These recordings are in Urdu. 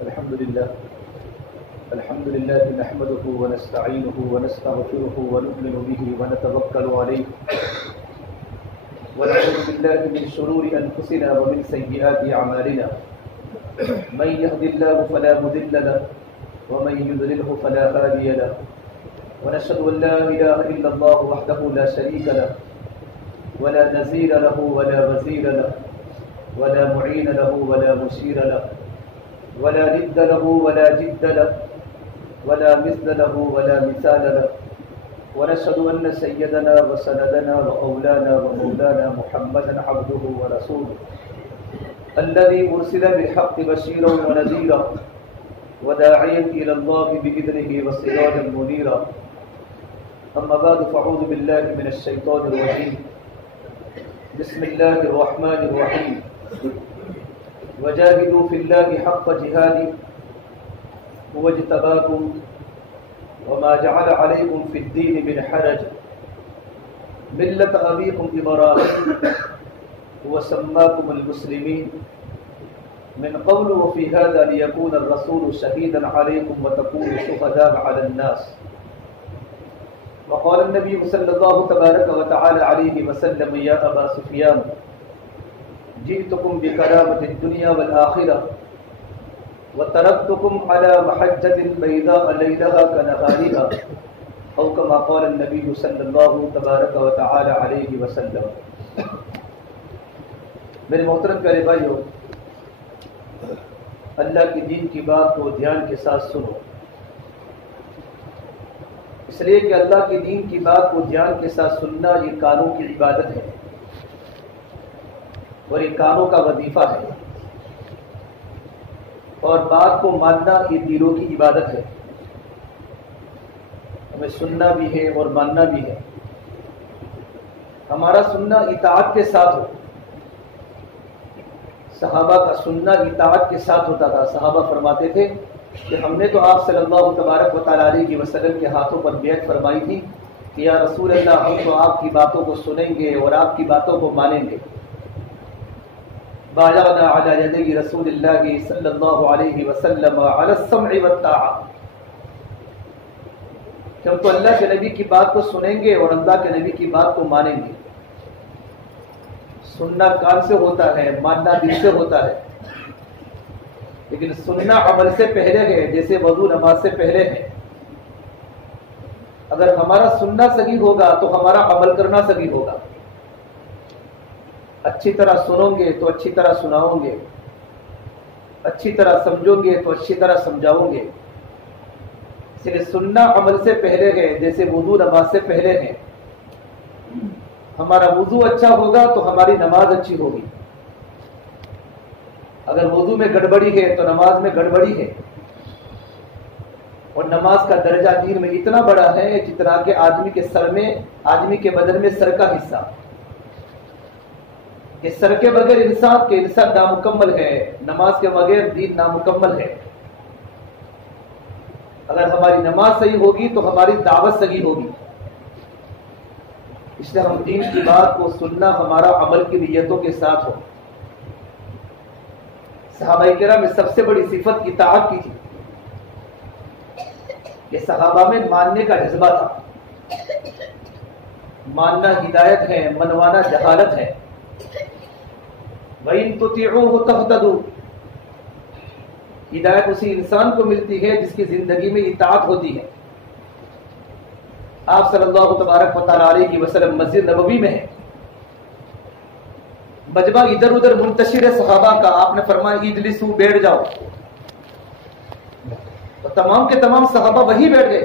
الحمد لله نحمده ونستعينه ونستغفره ونؤمن به ونتوكل عليه ونعوذ بالله من شرور أنفسنا ومن سيئات أعمالنا من يهد الله فلا مضل له ومن يضلله فلا هادي له ونشهد أن لا إله إلا الله وحده لا شريك له ولا نظير له ولا وزير له ولا معين له ولا مشير له ولا ند له ولا جد له ولا مثل له ولا مثال له ونشهد أن سيدنا وسندنا وأولانا ومولانا محمدا عبده ورسوله الذي أرسل بالحق بشيرا ونذيرا وداعيا إلى الله بإذنه وسراجا منيرا أما بعد فأعوذ بالله من الشيطان الرجيم بسم الله الرحمن الرحيم وجاهدوا في الله حق جهاده هو اجتباكم وما جعل عليكم في الدين من حرج ملة أبيكم إبراهيم وسماكم المسلمين من قبل وفي هذا ليكون الرسول شهيدا عليكم وتكونوا شهداء على الناس وقال النبي صلى الله تبارك وتعالى عليه وسلم يا أبا سفيان جئتكم بكرامة الدنيا والآخرة وتركتكم على محجة بيضاء ليلها كنهارها أو كما قال النبي صلى الله تبارك وتعالى عليه وسلم. میرے محترم پیارے بھائیو، اللہ کی دین کی بات کو دھیان کے ساتھ سنو، اس لیے کہ اللہ کی دین کی بات کو دھیان کے ساتھ سننا یہ کانوں کی عبادت ہے اور یہ کانوں کا وظیفہ ہے، اور بات کو ماننا یہ دلوں کی عبادت ہے. ہمیں سننا بھی ہے اور ماننا بھی ہے. ہمارا سننا اطاعت کے ساتھ ہو. صحابہ کا سننا اطاعت کے ساتھ ہوتا تھا. صحابہ فرماتے تھے کہ ہم نے تو آپ صلی اللہ تبارک و تعالیٰ علیہ وسلم کے ہاتھوں پر بیعت فرمائی تھی کہ یا رسول اللہ ہم تو آپ کی باتوں کو سنیں گے اور آپ کی باتوں کو مانیں گے. بايعنا على يدي رسول الله صلى الله عليه وسلم على السمع والطاعة. کہ ہم تو اللہ کے نبی کی بات کو سنیں گے اور اللہ کے نبی کی بات کو مانیں گے. سننا کان سے ہوتا ہے، ماننا دل سے ہوتا ہے، لیکن سننا عمل سے پہلے ہے، جیسے وضو نماز سے پہلے ہے. اگر ہمارا سننا صحیح ہوگا تو ہمارا عمل کرنا صحیح ہوگا. اچھی طرح سنو گے تو اچھی طرح سناؤ گے، اچھی طرح سمجھو گے تو اچھی طرح سمجھاؤ گے. اس لیے سننا عمل سے پہلے ہے، جیسے وضو نماز سے پہلے ہے. ہمارا وضو اچھا ہوگا تو ہماری نماز اچھی ہوگی. اگر وضو میں گڑبڑی ہے تو نماز میں گڑبڑی ہے. اور نماز کا درجہ دین میں اتنا بڑا ہے جتنا کہ آدمی کے سر میں، آدمی کے بدن میں سر کا حصہ. کہ سر کے بغیر انسان نامکمل ہے، نماز کے بغیر دین نامکمل ہے. اگر ہماری نماز صحیح ہوگی تو ہماری دعوت صحیح ہوگی. اس لیے ہم دین کی بات کو سننا ہمارا عمل کی نیتوں کے ساتھ ہو. صحابہ کرام میں سب سے بڑی صفت اطاعت کی تھی. یہ صحابہ میں ماننے کا جذبہ تھا. ماننا ہدایت ہے، منوانا جہالت ہے. وَإِن تُطِيعُوهُ تَهْتَدُوا. ہدایت اسی انسان کو ملتی ہے جس کی زندگی میں اطاعت ہوتی ہے. آپ صلی اللہ تبارک و تعالیٰ علیہ وسلم مسجد نبوی میں ہیں. مجمع ادھر ادھر منتشر ہے صحابہ کا. آپ نے فرمایا اجلسوا، بیٹھ جاؤ. تو تمام کے تمام صحابہ وہی بیٹھ گئے.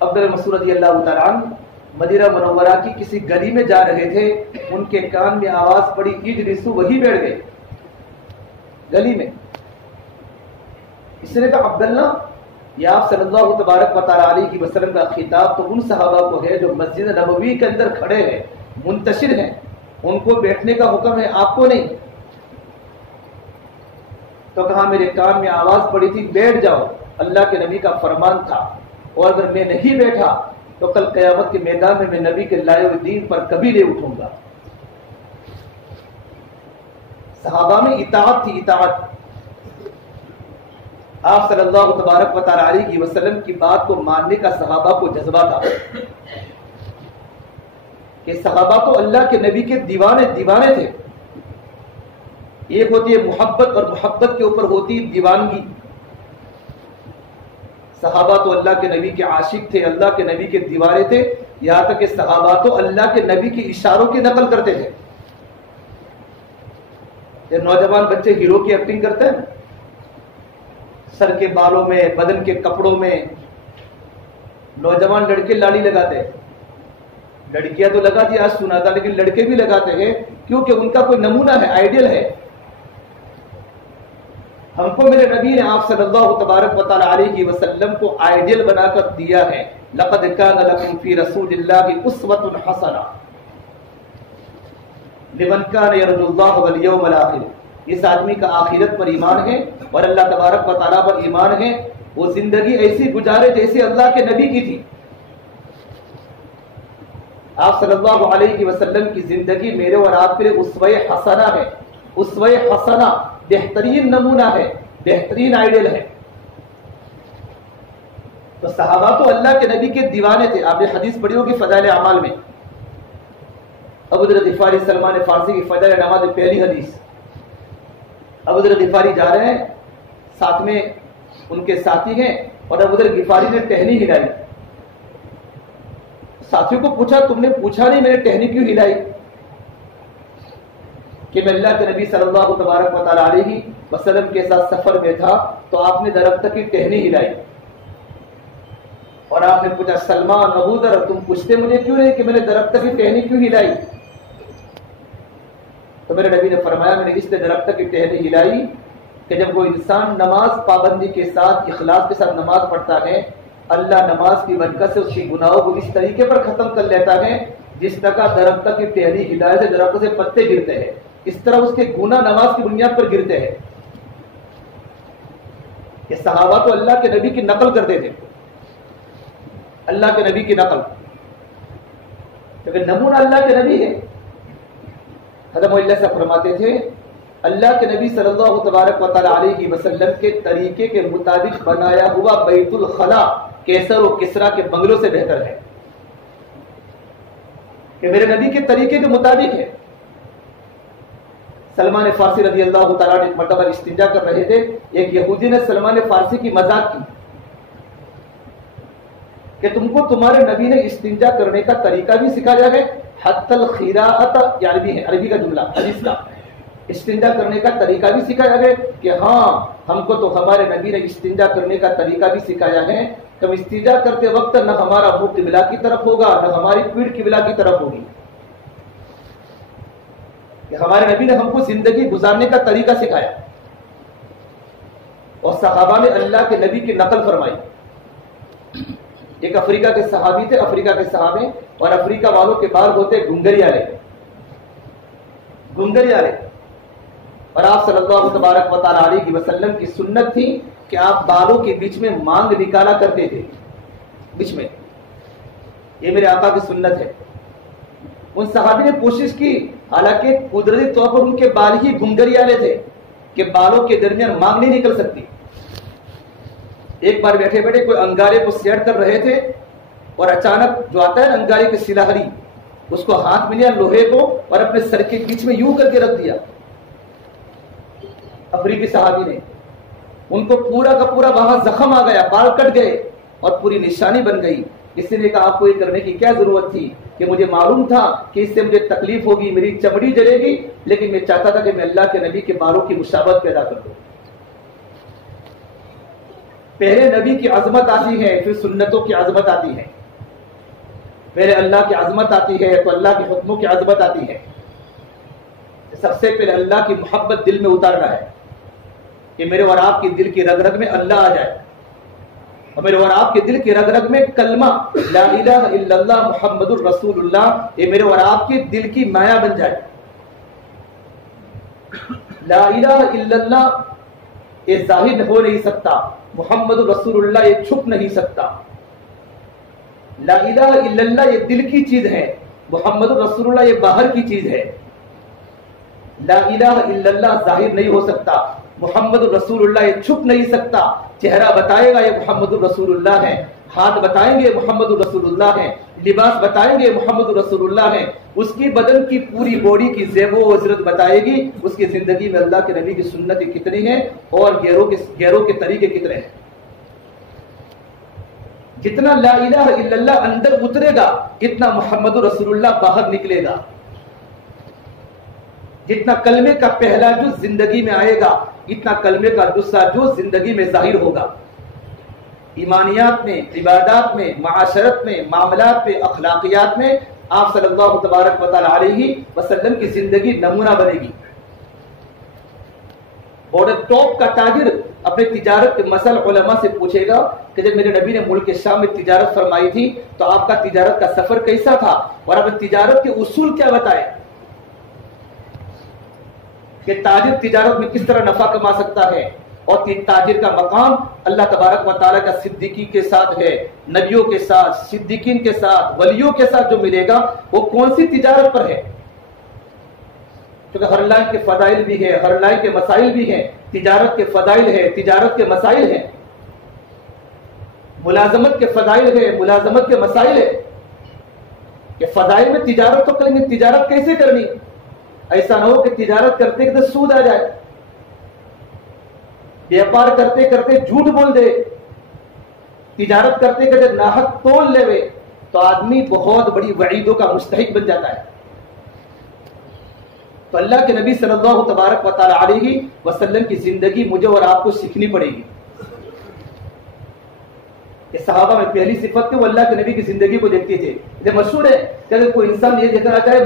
عبداللہ مسعود رضی اللہ تعالیٰ عنہ مدینہ منورہ کی کسی گلی میں جا رہے تھے. ان کے کان میں آواز پڑی اجلسوا، وہی بیٹھ گئے گلی میں. اس نے کہا عبداللہ یہ آپ صلی اللہ تبارک و تعالیٰ علیہ وسلم کا خطاب تو ان صحابہ کو ہے جو مسجد نبوی کے اندر کھڑے ہیں، منتشر ہیں. ان کو بیٹھنے کا حکم ہے، آپ کو نہیں. تو کہا میرے کان میں آواز پڑی تھی بیٹھ جاؤ. اللہ کے نبی کا فرمان تھا، اور اگر میں نہیں بیٹھا تو کل قیامت کے میدان میں نبی کے لائے ہوئے دین پر کبھی نہیں اٹھوں گا. صحابہ میں اطاعت تھی، اطاعت. آپ صلی اللہ تبارک و تعالی علیہ وسلم کی بات کو ماننے کا صحابہ کو جذبہ تھا کہ صحابہ تو اللہ کے نبی کے دیوانے تھے. ایک ہوتی ہے محبت اور محبت کے اوپر ہوتی دیوانگی. صحابہ تو اللہ کے نبی کے عاشق تھے, اللہ کے نبی کے دیوانے تھے, یہاں تک کہ صحابہ تو اللہ کے نبی کے اشاروں کی نقل کرتے تھے. یہ نوجوان بچے ہیرو کی ایکٹنگ کرتے ہیں, سر کے بالوں میں, بدن کے کپڑوں میں. نوجوان لڑکے لاڑی لگاتے ہیں, لڑکیاں تو لگاتی آج سنا تھا, لیکن لڑکے بھی لگاتے ہیں کیونکہ ان کا کوئی نمونہ ہے, آئیڈیل ہے. ہم کو میرے نبی نے آپ صلی اللہ تبارک و تعالی علیہ وسلم کو آئیڈیل بنا کر دیا ہے. لقد کان لکم فی رسول اللہ اسوۃ حسنہ لمن کان یرجو اللہ والیوم الآخر. اس آدمی کا آخرت پر ایمان ہے اور اللہ تبارک و تعالیٰ پر ایمان ہے, وہ زندگی ایسی گزارے جیسے اللہ کے نبی کی تھی. آپ صلی اللہ علیہ وسلم کی زندگی میرے اور آپ کے لیے اسوہ حسنہ ہے. اسوہ حسنہ بہترین نمونہ ہے, بہترین آئیڈیل ہے. تو صحابہ تو اللہ کے نبی کے دیوانے تھے. آپ نے حدیث پڑھی ہوگی فضائل اعمال میں, ابو ذر غفاری سلمان فارسی کی فضائل نماز پہلی حدیث. ابو ذر غفاری جا رہے ہیں, ساتھ میں ان کے ساتھی ہیں, اور ابو ذر غفاری نے ٹہنی ہلائی. ساتھیوں کو پوچھا, تم نے پوچھا نہیں میں نے ٹہنی کیوں ہلائی؟ کہ میں اللہ کے نبی صلی اللہ تبارک و تعالی علیہ وسلم کے ساتھ سفر میں تھا تو آپ نے درخت کی ٹہنی ہلائی. اور آپ نے پوچھا سلمان ابو ذر تم پوچھتے مجھے کیوں نہیں کہ میں نے درخت کی ٹہنی کیوں ہلائی؟ تو میرے نبی نے فرمایا میں نے اس لیے درخت کی ٹہنی ہلائی کہ جب وہ انسان نماز پابندی کے ساتھ اخلاص کے ساتھ نماز پڑھتا ہے, اللہ نماز کی برکت سے اس کی گناہوں کو اس طریقے پر ختم کر لیتا ہے جس طرح درخت کی ٹہنی ہلانے سے درخت سے پتے گرتے ہیں, اس طرح اس کے گناہ نماز کی بنیاد پر گرتے ہیں. یہ صحابہ تو اللہ کے نبی کی نقل کرتے تھے, اللہ کے نبی کی نقل, کیونکہ نمونہ اللہ کے نبی ہے. حضرت اللہ سے فرماتے تھے اللہ کے نبی صلی اللہ تبارک و تعالی علیہ وسلم کے طریقے کے مطابق بنایا ہوا بیت الخلا کیسر و کسرا کے بنگلوں سے بہتر ہے. کہ میرے نبی کے طریقے کے مطابق ہے. سلمان فارسی رضی اللہ تعالیٰ نے ایک مرتبہ استنجا کر رہے تھے, ایک یہودی نے سلمان فارسی کی مذاق کی کہ تم کو تمہارے نبی نے استنجا کرنے کا طریقہ بھی سکھایا ہے, حتی الخراءۃ, یہ عربی ہے, عربی کا جملہ حدیث کا, استنجا کرنے کا طریقہ بھی سکھایا ہے کہ ہاں ہم کو تو ہمارے نبی نے استنجا کرنے کا طریقہ بھی سکھایا ہے. ہم استنجا کرتے وقت نہ ہمارا منہ قبلہ کی طرف ہوگا نہ ہماری پیٹھ قبلہ کی طرف ہوگی. کہ ہمارے نبی نے ہم کو زندگی گزارنے کا طریقہ سکھایا. اور صحابہ نے اللہ کے نبی کی نقل فرمائی. ایک افریقہ کے صحابی تھے, افریقہ کے صحابے, اور افریقہ والوں کے بال ہوتے گنگریالے, گنگریالے. اور آپ صلی اللہ تبارک و تعالی علیہ وسلم کی سنت تھی کہ آپ بالوں کے بیچ میں مانگ نکالا کرتے تھے, بیچ میں. یہ میرے آقا کی سنت ہے. ان صحابی نے کوشش کی, حالانکہ قدرتی طور پر ان کے بال ہی گنگریالے تھے کہ بالوں کے درمیان مانگ نہیں نکل سکتی. ایک بار بیٹھے بیٹھے کوئی انگارے کو سیٹ کر رہے تھے اور اچانک جو آتا ہے انگارے کی سلاہری, اس کو ہاتھ میں لیا لوہے کو اور اپنے سر کے بیچ میں یوں کر کے رکھ دیا افریقی صحابی نے. ان کو پورا کا پورا وہاں زخم آ گیا, بال کٹ گئے اور پوری نشانی بن گئی. اس لیے کہا آپ کو یہ کرنے کی کیا ضرورت تھی کہ مجھے معلوم تھا کہ اس سے مجھے تکلیف ہوگی, میری چمڑی جلے گی, لیکن میں چاہتا تھا کہ میں اللہ کے نبی کے بالوں کی مشابہت پیدا کر دوں. پہلے نبی کی عظمت آتی ہے, پھر سنتوں کی عظمت آتی ہے. پہلے اللہ کی عظمت آتی ہے تو اللہ کے حکموں کی عظمت آتی ہے. سب سے پہلے اللہ کی محبت دل میں اتارنا ہے کہ میرے اور آپ کی دل کی رگ رگ میں اللہ آ جائے, اور میرے اور آپ کے دل کی رگ رگ میں کلمہ لا الہ الا اللہ محمد الرسول اللہ یہ میرے اور آپ کے دل کی مایا بن جائے. لا الہ الا اللہ یہ ظاہر ہو نہیں سکتا, محمد الرسول اللہ یہ چھپ نہیں سکتا. لا الہ الا اللہ یہ دل کی چیز ہے, محمد الرسول اللہ یہ باہر کی چیز ہے. لا الہ الا اللہ ظاہر نہیں ہو سکتا, محمد الرسول اللہ یہ چھپ نہیں سکتا، چہرہ بتائے گا یہ محمد الرسول اللہ ہے، ہاتھ بتائیں گے محمد الرسول اللہ ہے، لباس بتائیں گے محمد الرسول اللہ ہے، اس کی بدن کی پوری باڈی کی زیب و عزرت بتائے گی، اس کی زندگی میں اللہ کے نبی کی سنت کتنی ہے اور غیروں کے طریقے کتنے ہیں۔ جتنا لا الہ الا اللہ اندر اترے گا اتنا محمد رسول اللہ باہر نکلے گا، جتنا کلمے کا پہلا جز زندگی میں آئے گا اتنا کلمے کا دوسرا جز زندگی میں ظاہر ہوگا، ایمانیات میں، عبادات میں، معاشرت میں، معاملات میں، اخلاقیات میں آپ صلی اللہ تبارک و تعالی علیہ وسلم کی زندگی نمونہ بنے گی۔ اور ٹاپ کا تاجر اپنے تجارت کے مسئلہ علماء سے پوچھے گا کہ جب میرے نبی نے ملک شام میں تجارت فرمائی تھی تو آپ کا تجارت کا سفر کیسا تھا اور آپ نے تجارت کے اصول کیا بتائے کہ تاجر تجارت میں کس طرح نفع کما سکتا ہے، اور تاجر کا مقام اللہ تبارک و تعالیٰ کا صدیقی کے ساتھ ہے، نبیوں کے ساتھ، صدیقین کے ساتھ، ولیوں کے ساتھ جو ملے گا وہ کون سی تجارت پر ہے؟ کیونکہ ہر لائن کے فضائل بھی ہے، ہر لائن کے مسائل بھی ہیں، تجارت کے فضائل ہے، تجارت کے مسائل ہیں، ملازمت کے فضائل ہے، ملازمت کے مسائل ہے، کہ فضائل میں تجارت تو کریں گے، تجارت کیسے کرنی؟ ایسا نہ ہو کہ تجارت کرتے کرتے سود آ جائے، بیاپار کرتے کرتے جھوٹ بول دے، تجارت کرتے کرتے ناحق تول لے، تو آدمی بہت بڑی وعیدوں کا مستحق بن جاتا ہے۔ تو اللہ کے نبی صلی اللہ تبارک و تعالی علیہ وسلم کی زندگی مجھے اور آپ کو سیکھنی پڑے گی۔ کہ صحابہ میں پہلی صفت کہ وہ اللہ کے نبی کی زندگی کو دیکھتے تھے۔ یہ مشہور ہے کہ اگر کوئی انسان یہ دیکھنا چاہے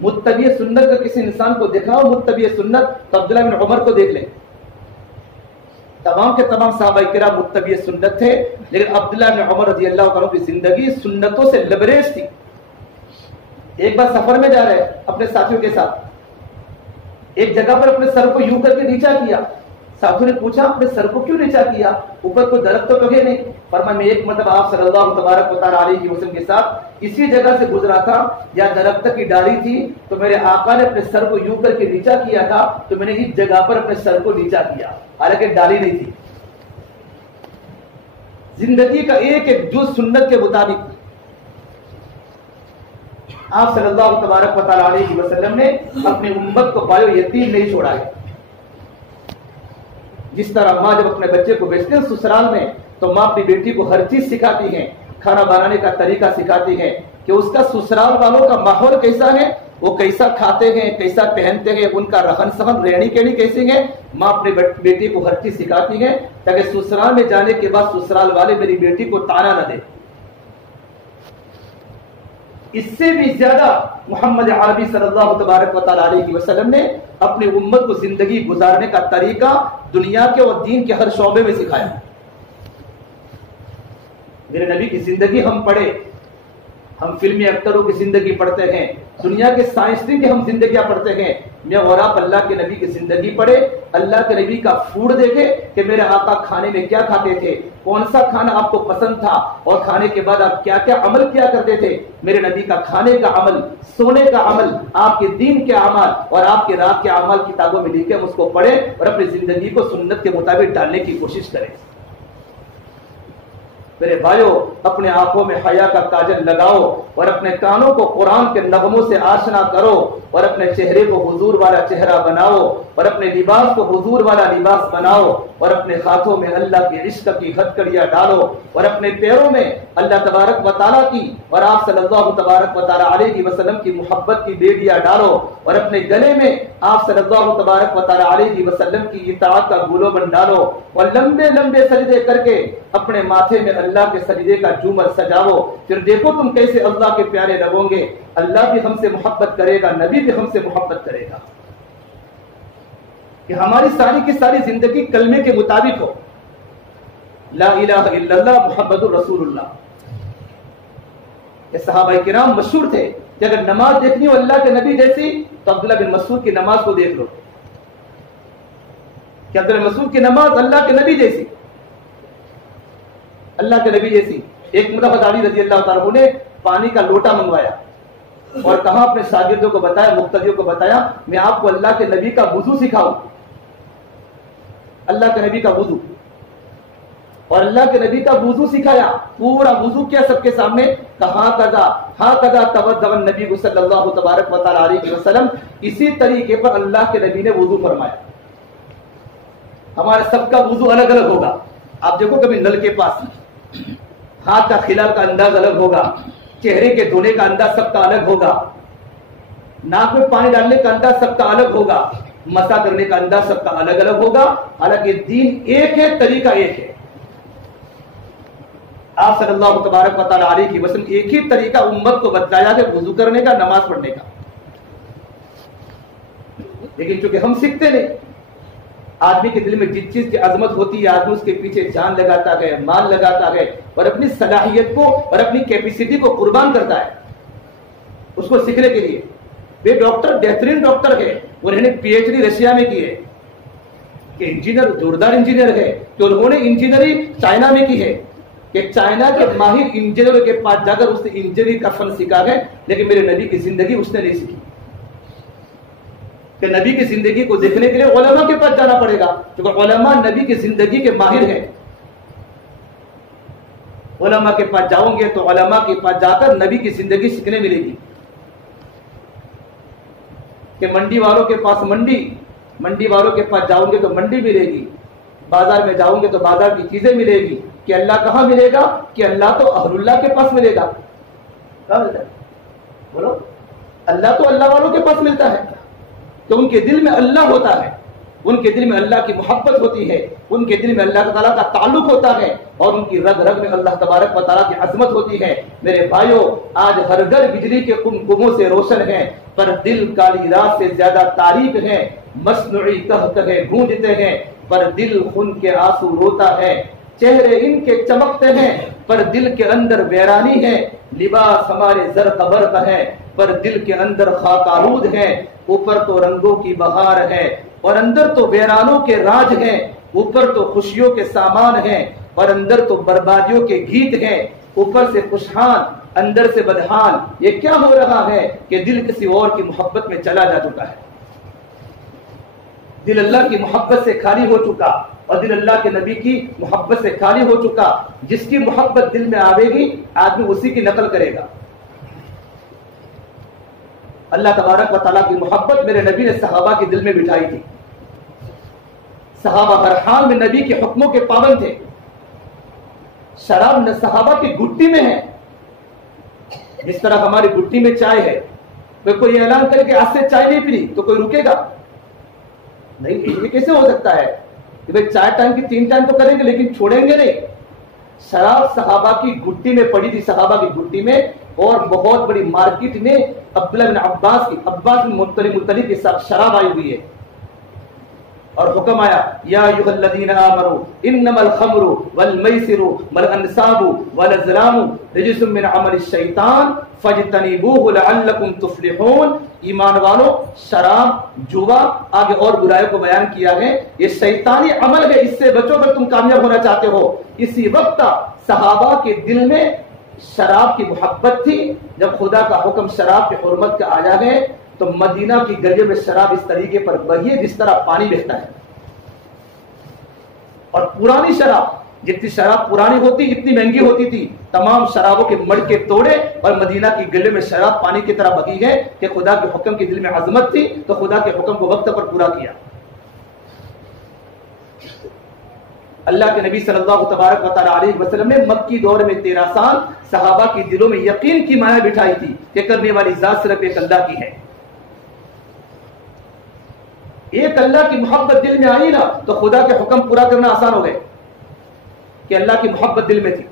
متبع سنت کا کسی انسان کو دیکھنا ہو متبع سنت تو عبداللہ بن عمر کو دیکھ لیں۔ تمام کے تمام صحابہ کرام متبع سنت تھے، لیکن عبداللہ بن عمر رضی اللہ عنہ کی زندگی سنتوں سے لبریز تھی۔ ایک بار سفر میں جا رہے اپنے ساتھیوں کے ساتھ، ایک جگہ پر اپنے سر کو یوں کر کے نیچا کیا، ساتھیوں نے پوچھا اپنے سر کو کیوں نیچا کیا، اوپر کوئی درخت تو لگے نہیں؟ فرمایا میں ایک مرتبہ آپ صلی اللہ تبارک و تعالی علیہ وسلم کے ساتھ اسی جگہ سے گزرا تھا، یا درخت کی ڈالی تھی تو میرے آقا نے اپنے سر کو یوں کر کے نیچا کیا تھا تو میں نے اس جگہ پر اپنے سر کو نیچا کیا، حالانکہ ڈالی نہیں تھی۔ زندگی کا ایک ایک جز سنت کے مطابق آپ صلی اللہ تبارک و تعالی علیہ وسلم نے اپنی امت کو پایو یتیم نہیں چھوڑا ہے۔ جس طرح ماں جب اپنے بچے کو بھیجتے ہیں سسرال میں تو ماں اپنی بیٹی کو ہر چیز سکھاتی ہے، کھانا بنانے کا طریقہ سکھاتی ہے کہ اس کا سسرال والوں کا ماحول کیسا ہے، وہ کیسا کھاتے ہیں، کیسا پہنتے ہیں، ان کا رہن سہن رہنی کہنی کیسی ہے۔ ماں اپنے بیٹی کو ہر چیز سکھاتی ہے تاکہ سسرال میں جانے کے بعد سسرال والے میری بیٹی کو تانا نہ دے۔ اس سے بھی زیادہ محمد عربی صلی اللہ تبارک و تعالی علیہ وسلم نے اپنی امت کو زندگی گزارنے کا طریقہ دنیا کے اور دین کے ہر شعبے میں سکھایا۔ میرے نبی کی زندگی ہم پڑھے، ہم فلمی ایکٹروں کی زندگی پڑھتے ہیں، دنیا کے سائنسدان کی ہم زندگیاں پڑھتے ہیں، میں اور آپ اللہ کے نبی کی زندگی پڑھے، اللہ کے نبی کا فوڈ دیکھے کہ میرے آقا کھانے میں کیا کھاتے تھے، کون سا کھانا آپ کو پسند تھا، اور کھانے کے بعد آپ کیا کیا عمل کیا کرتے تھے۔ میرے نبی کا کھانے کا عمل، سونے کا عمل، آپ کے دین کے اعمال اور آپ کے رات کے اعمال کتابوں میں لکھے، ہم اس کو پڑھیں اور اپنی زندگی کو سنت کے مطابق ڈالنے کی کوشش کریں۔ میرے بھائیو، اپنے آنکھوں میں حیا کا کاجل لگاؤ اور اپنے کانوں کو قرآن کے نغموں سے آشنا کرو اور اپنے چہرے کو حضور والا چہرہ بناؤ اور اپنے لباس کو حضور والا لباس بناؤ اور اپنے ہاتھوں میں اللہ کے عشق کی ہتکڑیاں ڈالو اور اپنے پیروں میں اللہ تبارک و تعالیٰ کی اور آپ صلی اللہ تبارک و تعالیٰ علیہ وسلم کی محبت کی بیڑیاں ڈالو اور اپنے گلے میں آپ صلی اللہ تبارک و تعالیٰ علیہ وسلم کی اطاعت کا گولو بن ڈالو اور لمبے لمبے سجدے کر کے اپنے ماتھے میں اللہ کے سجدے کا جھومر سجاؤ۔ پھر دیکھو تم کیسے اللہ کے پیارے لگو گے، اللہ بھی ہم سے محبت کرے گا، نبی بھی ہم سے محبت کرے گا، کہ ہماری ساری کی ساری زندگی کلمے کے مطابق ہو، لا الہ الا اللہ محمد الرسول اللہ۔ یہ صحابہ کرام مشہور تھے کہ اگر نماز دیکھنی ہو اللہ کے نبی جیسی تو عبداللہ بن مسعود کی نماز کو دیکھ لو، کہ عبداللہ بن مسعود کی نماز اللہ کے نبی جیسی، اللہ کے نبی جیسی۔ ایک مرتبہ علی رضی اللہ تعالیٰ نے پانی کا لوٹا منگوایا اور کہا اپنے شاگردوں کو بتایا، مقتدیوں کو بتایا میں آپ کو اللہ کے نبی کا وضو سکھاؤں۔ اللہ کے نبی کا وضو، اور اللہ کے نبی کا وضو سکھایا، پورا وضو کیا سب کے سامنے، کہا کذا توضأ النبی صلی اللہ تبارک و تعالی علیہ وسلم، اسی طریقے پر اللہ کے نبی نے وضو فرمایا۔ ہمارے سب کا وضو الگ الگ ہوگا، آپ دیکھو کبھی نل کے پاس ہاتھ کا خلال کا انداز الگ ہوگا، چہرے کے دھونے کا انداز سب کا الگ ہوگا، ناک میں پانی ڈالنے کا انداز سب کا الگ ہوگا، مسا کرنے کا انداز سب کا الگ الگ ہوگا، حالانکہ دین ایک ہے، طریقہ ایک ہے۔ آپ صلی اللہ تبارک و تعالی علیہ وسلم ایک ہی طریقہ امت کو بتلایا ہے وضو کرنے کا، نماز پڑھنے کا، لیکن چونکہ ہم سیکھتے نہیں، آدمی کے دل میں جس چیز کی عظمت ہوتی ہے آدمی اس کے پیچھے جان لگاتا ہے، مال لگاتا ہے، اور اپنی صلاحیت کو اور اپنی کیپیسٹی کو قربان کرتا ہے اس کو سیکھنے کے لیے۔ وہ ڈاکٹر بہترین ڈاکٹر ہے، انہوں نے پی ایچ ڈی رشیا میں کی ہے، کہ انجینئر زوردار انجینئر ہے، کہ انہوں نے انجینئرنگ چائنا میں کی ہے، کہ چائنا کے ماہر انجینئروں کے پاس جا کر اس نے انجینئرنگ کا فن سیکھا ہے، لیکن میرے نبی کی زندگی اس نے نہیں سیکھی۔ کہ نبی کی زندگی کو دیکھنے کے لیے علماء کے پاس جانا پڑے گا، کیونکہ علماء نبی کی زندگی کے ماہر ہیں۔ علماء کے پاس جاؤ گے تو علماء کے پاس جا کر نبی کی زندگی سیکھنے ملے گی۔ کہ منڈی والوں کے پاس منڈی والوں کے پاس جاؤ گے تو منڈی ملے گی، بازار میں جاؤ گے تو بازار کی چیزیں ملے گی۔ کہ اللہ کہاں ملے گا؟ کہ اللہ تو اہل اللہ کے پاس ملے گا۔ کہاں ملتا ہے؟ بولو، اللہ تو اللہ والوں کے پاس ملتا ہے، تو ان کے دل میں اللہ ہوتا ہے، ان کے دل میں اللہ کی محبت ہوتی ہے، ان کے دل میں اللہ تعالیٰ کا تعلق ہوتا ہے، اور ان کی رگ رگ میں اللہ تبارک و تعالیٰ کی عظمت ہوتی ہے۔ میرے بھائیوں، آج ہر گھر بجلی کے قمقموں سے روشن ہے، پر دل کالی رات سے زیادہ تاریک ہے۔ مصنوعی کہے گونجتے ہیں، پر دل خون کے آنسو روتا ہے۔ چہرے ان کے چمکتے ہیں، پر دل کے اندر ویرانی ہے۔ لباس ہمارے زرق برق ہے، پر دل کے اندر خاک آلود ہے۔ اوپر تو رنگوں کی بہار ہے، اور اندر تو ویرانوں کے راج ہیں۔ اوپر تو خوشیوں کے سامان ہیں، اور اندر تو بربادیوں کے گیت ہیں۔ اوپر سے خوشحال، اندر سے بدحال۔ یہ کیا ہو رہا ہے کہ دل کسی اور کی محبت میں چلا جا چکا ہے، دل اللہ کی محبت سے خالی ہو چکا، اور دل اللہ کے نبی کی محبت سے خالی ہو چکا۔ جس کی محبت دل میں آئے گی آدمی اسی کی نقل کرے گا۔ اللہ تبارک و تعالیٰ کی محبت میرے نبی نے صحابہ کے دل میں بٹھائی تھی۔ صحابہ ہر حال میں نبی کے حکموں کے پابند تھے۔ شراب نہ صحابہ کی گٹی میں ہے، جس طرح ہماری گٹی میں چائے ہے۔ کوئی اعلان کرے کہ آج سے چائے نہیں پی تو کوئی رکے گا نہیں؟ یہ کیسے ہو سکتا ہے کہ بھائی 4 ٹائم کی 3 ٹائم تو کریں گے لیکن چھوڑیں گے نہیں۔ شراب صحابہ کی گٹی میں پڑی تھی، صحابہ کی گٹی میں، اور بہت بڑی مارکیٹ میں عبداللہ بن عباس بن مطلب کے ساتھ شراب آئی ہوئی ہے، اور حکم آیا یا ایھا الذین آمنوا انما الخمر والمیسر والانصاب والازلام رجس من عمل الشیطان فاجتنبوه لعلکم تفلحون۔ ایمان والو، شراب، جوا، آگے اور برائیوں کو بیان کیا ہے، یہ شیطانی عمل ہے، اس سے بچو اگر تم کامیاب ہونا چاہتے ہو۔ اسی وقت صحابہ کے دل میں شراب کی محبت تھی۔ جب خدا کا حکم شراب کی حرمت کا آیا ہے تو مدینہ کی گلیوں میں شراب اس طریقے پر بہی جس طرح پانی بہتا ہے، اور پرانی شراب، جتنی شراب پرانی ہوتی اتنی مہنگی ہوتی تھی۔ تمام شرابوں کے مڑکے توڑے اور مدینہ کی گلیوں میں شراب پانی کی طرح بہی ہے، کہ خدا کے حکم کے دل میں عظمت تھی تو خدا کے حکم کو وقت پر پورا کیا۔ اللہ کے نبی صلی اللہ تبارک و تعالی علیہ وسلم نے مکی دور میں 13 سال صحابہ کی دلوں میں یقین کی مایا بٹھائی تھی کہ کرنے والی ذات صرف ایک اللہ کی ہے۔ ایک اللہ کی محبت دل میں آئی نا تو خدا کے حکم پورا کرنا آسان ہو گئے، کہ اللہ کی محبت دل میں تھی۔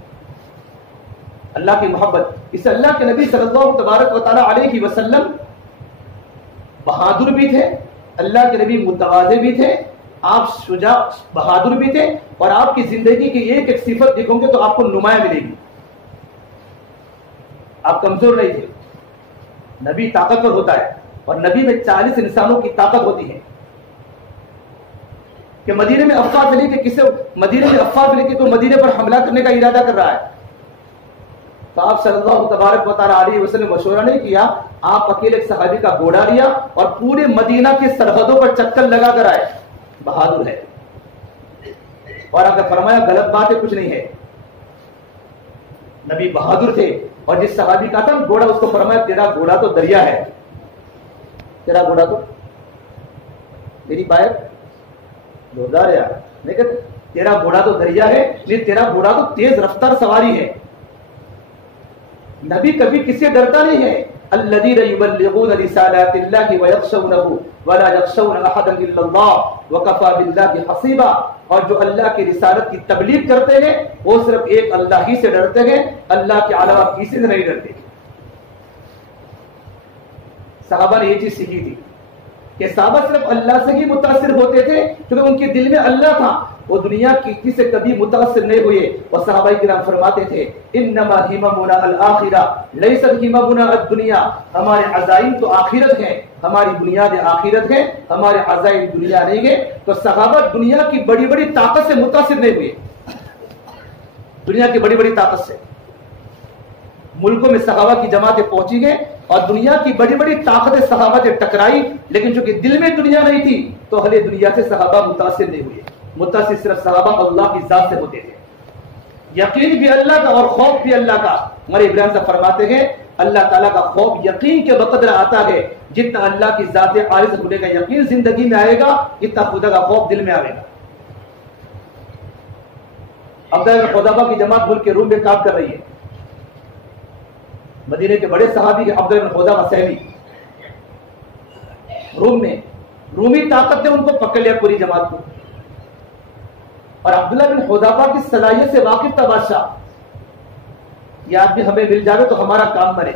اللہ کی محبت، اس اللہ کے نبی صلی اللہ تبارک و تعالی علیہ وسلم بہادر بھی تھے، اللہ کے نبی متواضع بھی تھے، آپ شجاع بہادر بھی تھے، اور آپ کی زندگی کی ایک ایک صفت دیکھو گے تو آپ کو نمایاں ملے گی۔ آپ کمزور نہیں تھے، نبی طاقتور ہوتا ہے، اور نبی میں 40 انسانوں کی طاقت ہوتی ہے۔ کہ مدینے میں افواج ملی کہ کوئی مدینے پر حملہ کرنے کا ارادہ کر رہا ہے، تو آپ صلی اللہ تبارک و تعالی علیہ وسلم مشورہ نہیں کیا، آپ اکیلے ایک صحابی کا گھوڑا لیا اور پورے مدینہ کی سرحدوں پر چکر لگا کر آئے۔ بہادر ہے، اور اگر فرمایا غلط بات ہے، کچھ نہیں ہے. نبی بہادر تھے، اور جس صحابی کا تھا گھوڑا، اس کو فرمایا تیرا گھوڑا تو دریا ہے، تیرا گھوڑا تو میری بائر زوردار ہے، لیکن تیرا گھوڑا تو دریا ہے، لیکن تیرا گھوڑا تو تیز رفتار سواری ہے. نبی کبھی کسی سے ڈرتا نہیں ہے. الذين يبلغون رسالات الله ويخشونه ولا يخشون احدا الا الله وكفى بالله حسيبا. اور جو اللہ کی رسالت کی تبلیغ کرتے ہیں وہ صرف ایک اللہ ہی سے ڈرتے ہیں، اللہ کے علاوہ کسی سے نہیں ڈرتے. صحابہ نے یہ چیز سیکھی تھی کہ صحابہ صرف اللہ سے ہی متاثر ہوتے تھے کیونکہ ان کے دل میں اللہ تھا، وہ دنیا کی کسی سے کبھی متاثر نہیں ہوئے. اور صحابہ کرام فرماتے تھے انما ہممنا الآخرہ لیست ہممنا الدنیا. ہمارے عزائم تو آخرت ہیں، ہماری بنیاد آخرت ہے، ہمارے عزائم دنیا نہیں ہے. تو صحابہ دنیا کی بڑی بڑی طاقت سے متاثر نہیں ہوئے، دنیا کی بڑی بڑی طاقت سے. ملکوں میں صحابہ کی جماعتیں پہنچی گئے اور دنیا کی بڑی بڑی طاقتیں صحابہ سے ٹکرائی، لیکن چونکہ دل میں دنیا نہیں تھی تو اہل دنیا سے صحابہ متاثر نہیں ہوئے. متاثر صرف صحابہ اللہ کی ذات سے ہوتے تھے. یقین بھی اللہ کا اور خوف بھی اللہ کا. ہمارے ابراہیم صاحب فرماتے ہیں اللہ تعالیٰ کا خوف یقین کے بقدر آتا ہے جتنا اللہ کی ذات عارض ہونے کا یقین زندگی میں آئے گا اتنا خدا کا خوف دل میں آئے گا. عبداللہ بن حذافہ کی جماعت ملک کے روم میں کام کر رہی ہے. مدینے کے بڑے صحابی کے عبداللہ بن حذافہ سہمی روم میں، رومی طاقت نے ان کو پکڑ لیا پوری جماعت کو. اور عبداللہ بن حذافہ کی صلاحیت سے واقف تھا بادشاہ، یہ آدمی ہمیں مل جائے تو ہمارا کام بنے.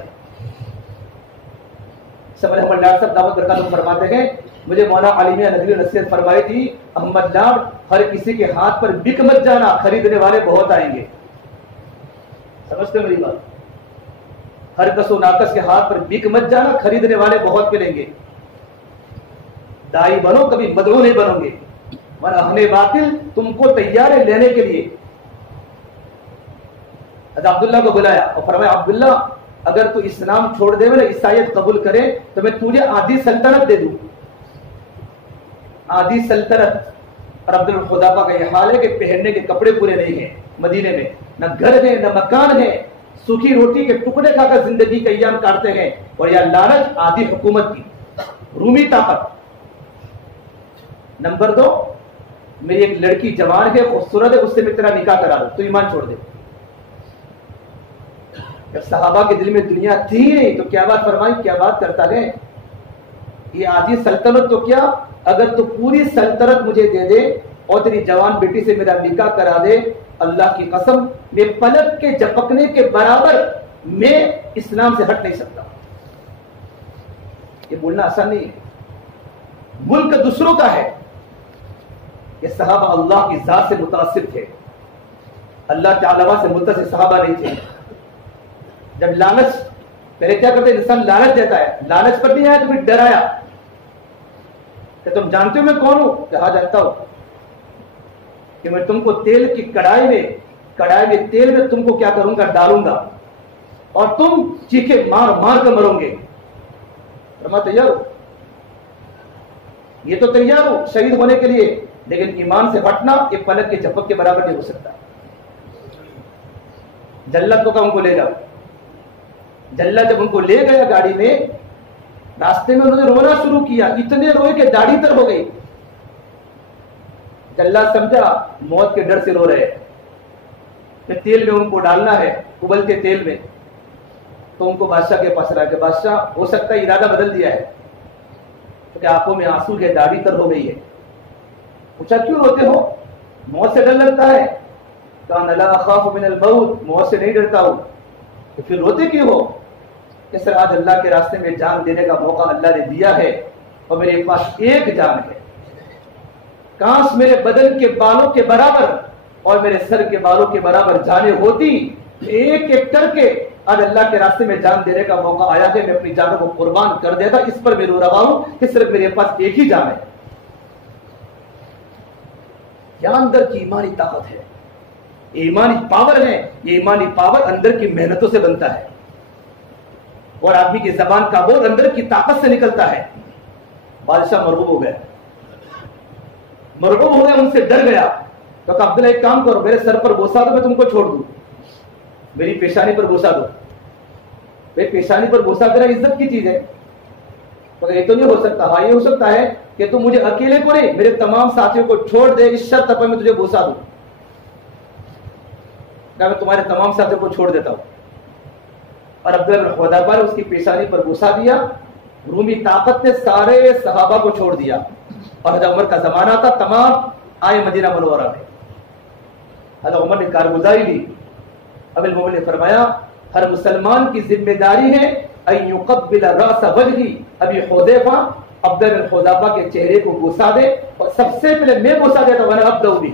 سب احمد لاڈ صاحب دعوت برکات فرماتے ہیں مجھے مولانا عالمیہ ندوی نصیحت فرمائی تھی احمد لاڈ ہر کسی کے ہاتھ پر بک مت جانا، خریدنے والے بہت آئیں گے. سمجھتے میری بات؟ ہر کس و ناقص کے ہاتھ پر بک مت جانا، خریدنے والے بہت ملیں گے. دائی بنو، کبھی مدعو نہیں بنو گے، ورنہ اہل باطل تم کو تیار ہے لینے کے لیے. عبداللہ کو بلایا اور فرمایا عبداللہ اگر تو اسلام چھوڑ دے میں عیسائیت قبول کرے تو میں تجھے آدھی سلطنت دے دوں، آدھی سلطنت. اور عبداللہ حذافہ کا یہ حال ہے کہ پہننے کے کپڑے پورے نہیں ہیں مدینے میں، نہ گھر ہے نہ مکان ہے، سوکھی روٹی کے ٹکڑے کھا کر زندگی کا ایام کاٹتے ہیں. اور یہ لالچ آدھی حکومت کی، رومی طاقت. نمبر 2، میری ایک لڑکی جوان ہے، خوبصورت ہے، اس سے میں تیرا نکاح کرا دوں، تو ایمان چھوڑ دے. جب صحابہ کے دل میں دنیا تھی نہیں تو کیا بات فرمائی، کیا بات کرتا ہے. یہ آدھی سلطنت تو کیا، اگر تو پوری سلطنت مجھے دے دے اور تیری جوان بیٹی سے میرا نکاح کرا دے، اللہ کی قسم میں پلک کے جھپکنے کے برابر میں اسلام سے ہٹ نہیں سکتا. یہ بولنا آسان نہیں ہے، ملک دوسروں کا ہے. یہ صحابہ اللہ کی ذات سے متاثر تھے، اللہ کے علاوہ سے متصل صحابہ نہیں تھے. جب لالچ، پہلے کیا کرتے انسان لالچ دیتا ہے، لالچ پر نہیں آیا تو پھر ڈرایا کہ تم جانتے ہو میں کون ہوں؟ کہا جانتا ہوں کہ میں تم کو تیل کی کڑھائی میں تیل میں تم کو کیا کروں گا، ڈالوں گا اور تم چیخے مار مار کر مرو گے. میں تیار ہوں، یہ تو تیار ہوں شہید ہونے کے لیے، لیکن ایمان سے ہٹنا ایک پلک کے جھپک کے برابر نہیں ہو سکتا. جلت کو ان کو لے جاؤ. جلت جب ان کو لے گیا گاڑی میں، راستے میں انہوں نے رونا شروع کیا، اتنے روئے کہ داڑھی تر ہو گئی. جلت سمجھا موت کے ڈر سے رو رہے کہ تیل میں ان کو ڈالنا ہے، ابلتے تیل میں. تو ان کو بادشاہ کے پاس رہا کہ بادشاہ ہو سکتا ہے ارادہ بدل دیا ہے، کیونکہ آنکھوں میں آنسو کے داڑھی تر ہو گئی ہے. پوچھا کیوں روتے ہو؟ موت سے ڈر لگتا ہے. کہا لا اخاف من الموت، موت سے نہیں ڈرتا ہوں. تو پھر روتے کیوں ہو؟ کہ سر آج اللہ کے راستے میں جان دینے کا موقع اللہ نے دیا ہے اور میرے پاس ایک جان ہے. کاش میرے بدن کے بالوں کے برابر اور میرے سر کے بالوں کے برابر جانیں ہوتی، ایک ایک کر کے آج اللہ کے راستے میں جان دینے کا موقع آیا ہے، میں اپنی جانوں کو قربان کر دیتا. اس پر میں رو رہا ہوں کہ صرف میرے پاس ایک ہی جان ہے. یہ اندر کی ایمانی طاقت ہے، ایمانی پاور ہے. یہ ایمانی پاور اندر کی محنتوں سے بنتا ہے اور آدمی کی زبان کا بول اندر کی طاقت سے نکلتا ہے. بادشاہ مرعوب ہو گیا، ان سے ڈر گیا. تو کہا عبداللہ ایک کام کرو، میرے سر پر بوسا دو، میں تم کو چھوڑ دوں، میری پیشانی پر بوسا دو. بھائی پیشانی پر بوسا دینا عزت کی چیز ہے. مگر یہ تو نہیں ہو سکتا. ہاں یہ ہو سکتا ہے کہ تم مجھے اکیلے کو نہیں میرے تمام ساتھیوں کو چھوڑ دے اس شرط پر میں تجھے بوسا دوں. کہ میں تمہارے تمام ساتھیوں کو چھوڑ دیتا ہوں. اور عبداللہ بن حذافہ نے اس کی پیشانی پر بوسا دیا. رومی طاقت نے سارے صحابہ کو چھوڑ دیا اور حضرت عمر کا زمانہ تھا. تمام آئے مدینہ منورہ میں. حضرت عمر نے کارگزاری لی. اب المومن نے فرمایا ہر مسلمان کی ذمہ داری ہے ان یقبل راس وجهی ابی حذیفہ، عبداللہ بن حذافہ کے چہرے کو بوسا دے. اور سب سے پہلے میں بوسا دیتا ہوں، ابدأ به.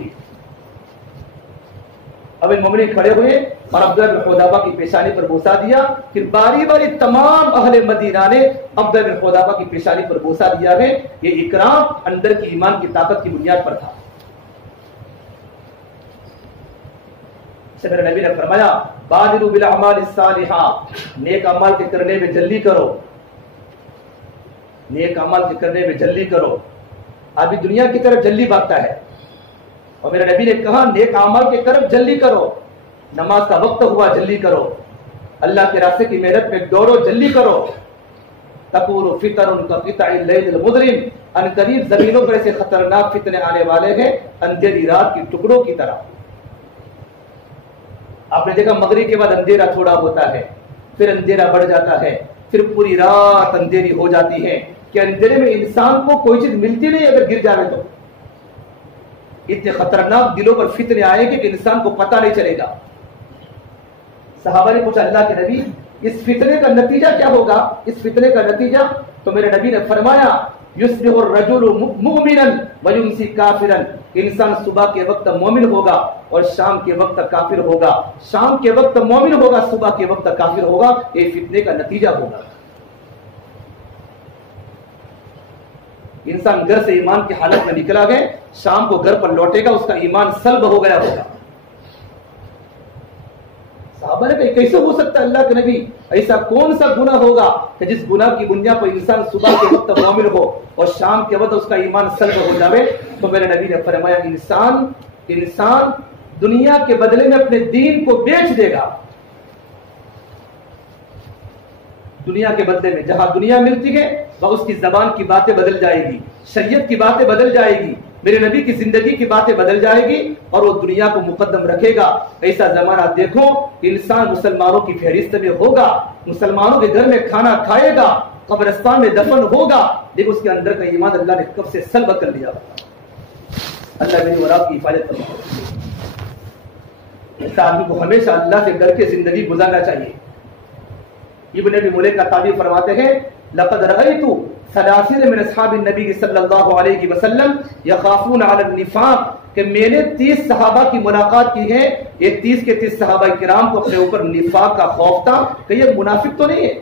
اب المومنین کھڑے ہوئے اور عبداللہ بن حذافہ کی پیشانی پر بوسا دیا. پھر باری باری تمام اہل مدینہ نے عبداللہ بن حذافہ کی پیشانی پر بوسا دیا ہے. یہ اکرام اندر کی ایمان کی طاقت کی بنیاد پر تھا. سے میرے نبی نے فرمایا بادروا بالاعمال الصالحہ، نیک اعمال کے کرنے میں جلدی کرو، نیک اعمال کے کرنے میں جلدی کرو. ابھی دنیا کی طرف جلدی بھاگتا ہے اور میرے نبی نے کہا نیک اعمال کی طرف جلدی کرو. نماز کا وقت ہوا جلدی کرو، اللہ کے راستے کی محنت میں دوڑو جلدی کرو. تکون فتن کقطع اللیل المظلم، ان قریب زمینوں پر ایسے خطرناک فتنے آنے والے ہیں اندھیری رات کی ٹکڑوں کی طرح. آپ نے دیکھا مغرب کے بعد اندھیرا تھوڑا ہوتا ہے، پھر اندھیرا بڑھ جاتا ہے، پھر پوری رات اندھیری ہو جاتی ہے کہ اندھیرے میں انسان کو کوئی چیز ملتی نہیں اگر گر جائے تو. اتنے خطرناک دلوں پر فتنے آئے گے کہ انسان کو پتہ نہیں چلے گا. صحابہ نے پوچھا اللہ کے نبی اس فتنے کا نتیجہ کیا ہوگا؟ اس فتنے کا نتیجہ تو میرے نبی نے فرمایا یصبح الرجل مؤمنا ویمسی کافرا، انسان صبح کے وقت مومن ہوگا اور شام کے وقت کافر ہوگا، شام کے وقت مومن ہوگا، صبح کے وقت کافر ہوگا. یہ فتنے کا نتیجہ ہوگا. انسان گھر سے ایمان کی حالت میں نکلا گئے، شام کو گھر پر لوٹے گا، اس کا ایمان سلب ہو گیا ہوگا. صحابہ نے کہا کیسے ہو سکتا ہے اللہ کے نبی؟ ایسا کون سا گناہ ہوگا کہ جس گناہ کی بنیاد پر انسان صبح کے وقت مومن ہو اور شام کے وقت اس کا ایمان سلب ہو جاوے؟ تو میرے نبی نے فرمایا انسان دنیا کے بدلے میں اپنے دین کو بیچ دے گا. دنیا کے بدلے میں جہاں دنیا ملتی ہے وہ اس کی زبان کی باتیں بدل جائے گی، شریعت کی باتیں بدل جائے گی، میرے نبی کی زندگی کی باتیں بدل جائے گی اور وہ دنیا کو مقدم رکھے گا. ایسا زمانہ دیکھو انسان مسلمانوں کی فہرست میں ہوگا، مسلمانوں کے گھر میں کھانا کھائے گا، قبرستان میں دفن ہوگا، لیکن اس کے اندر کا ایمان اللہ نے کب سے سلب کر لیا. اللہ میری اور آپ کی حفاظت کرے. ایسا آدمی کو ہمیشہ اللہ سے ڈر کے زندگی گزارنا چاہیے. ابن ابی ملیک کا تعبیر فرماتے ہیں لقد رأيت 30 من اصحاب النبی صلی اللہ علیہ وسلم یخافون علی النفاق، کہ میں نے 30 صحابہ کی ملاقات کی ہے، یہ 30 کے 30 صحابہ کرام کو اپنے اوپر نفاق کا خوف تھا کہ یہ منافق تو نہیں ہے.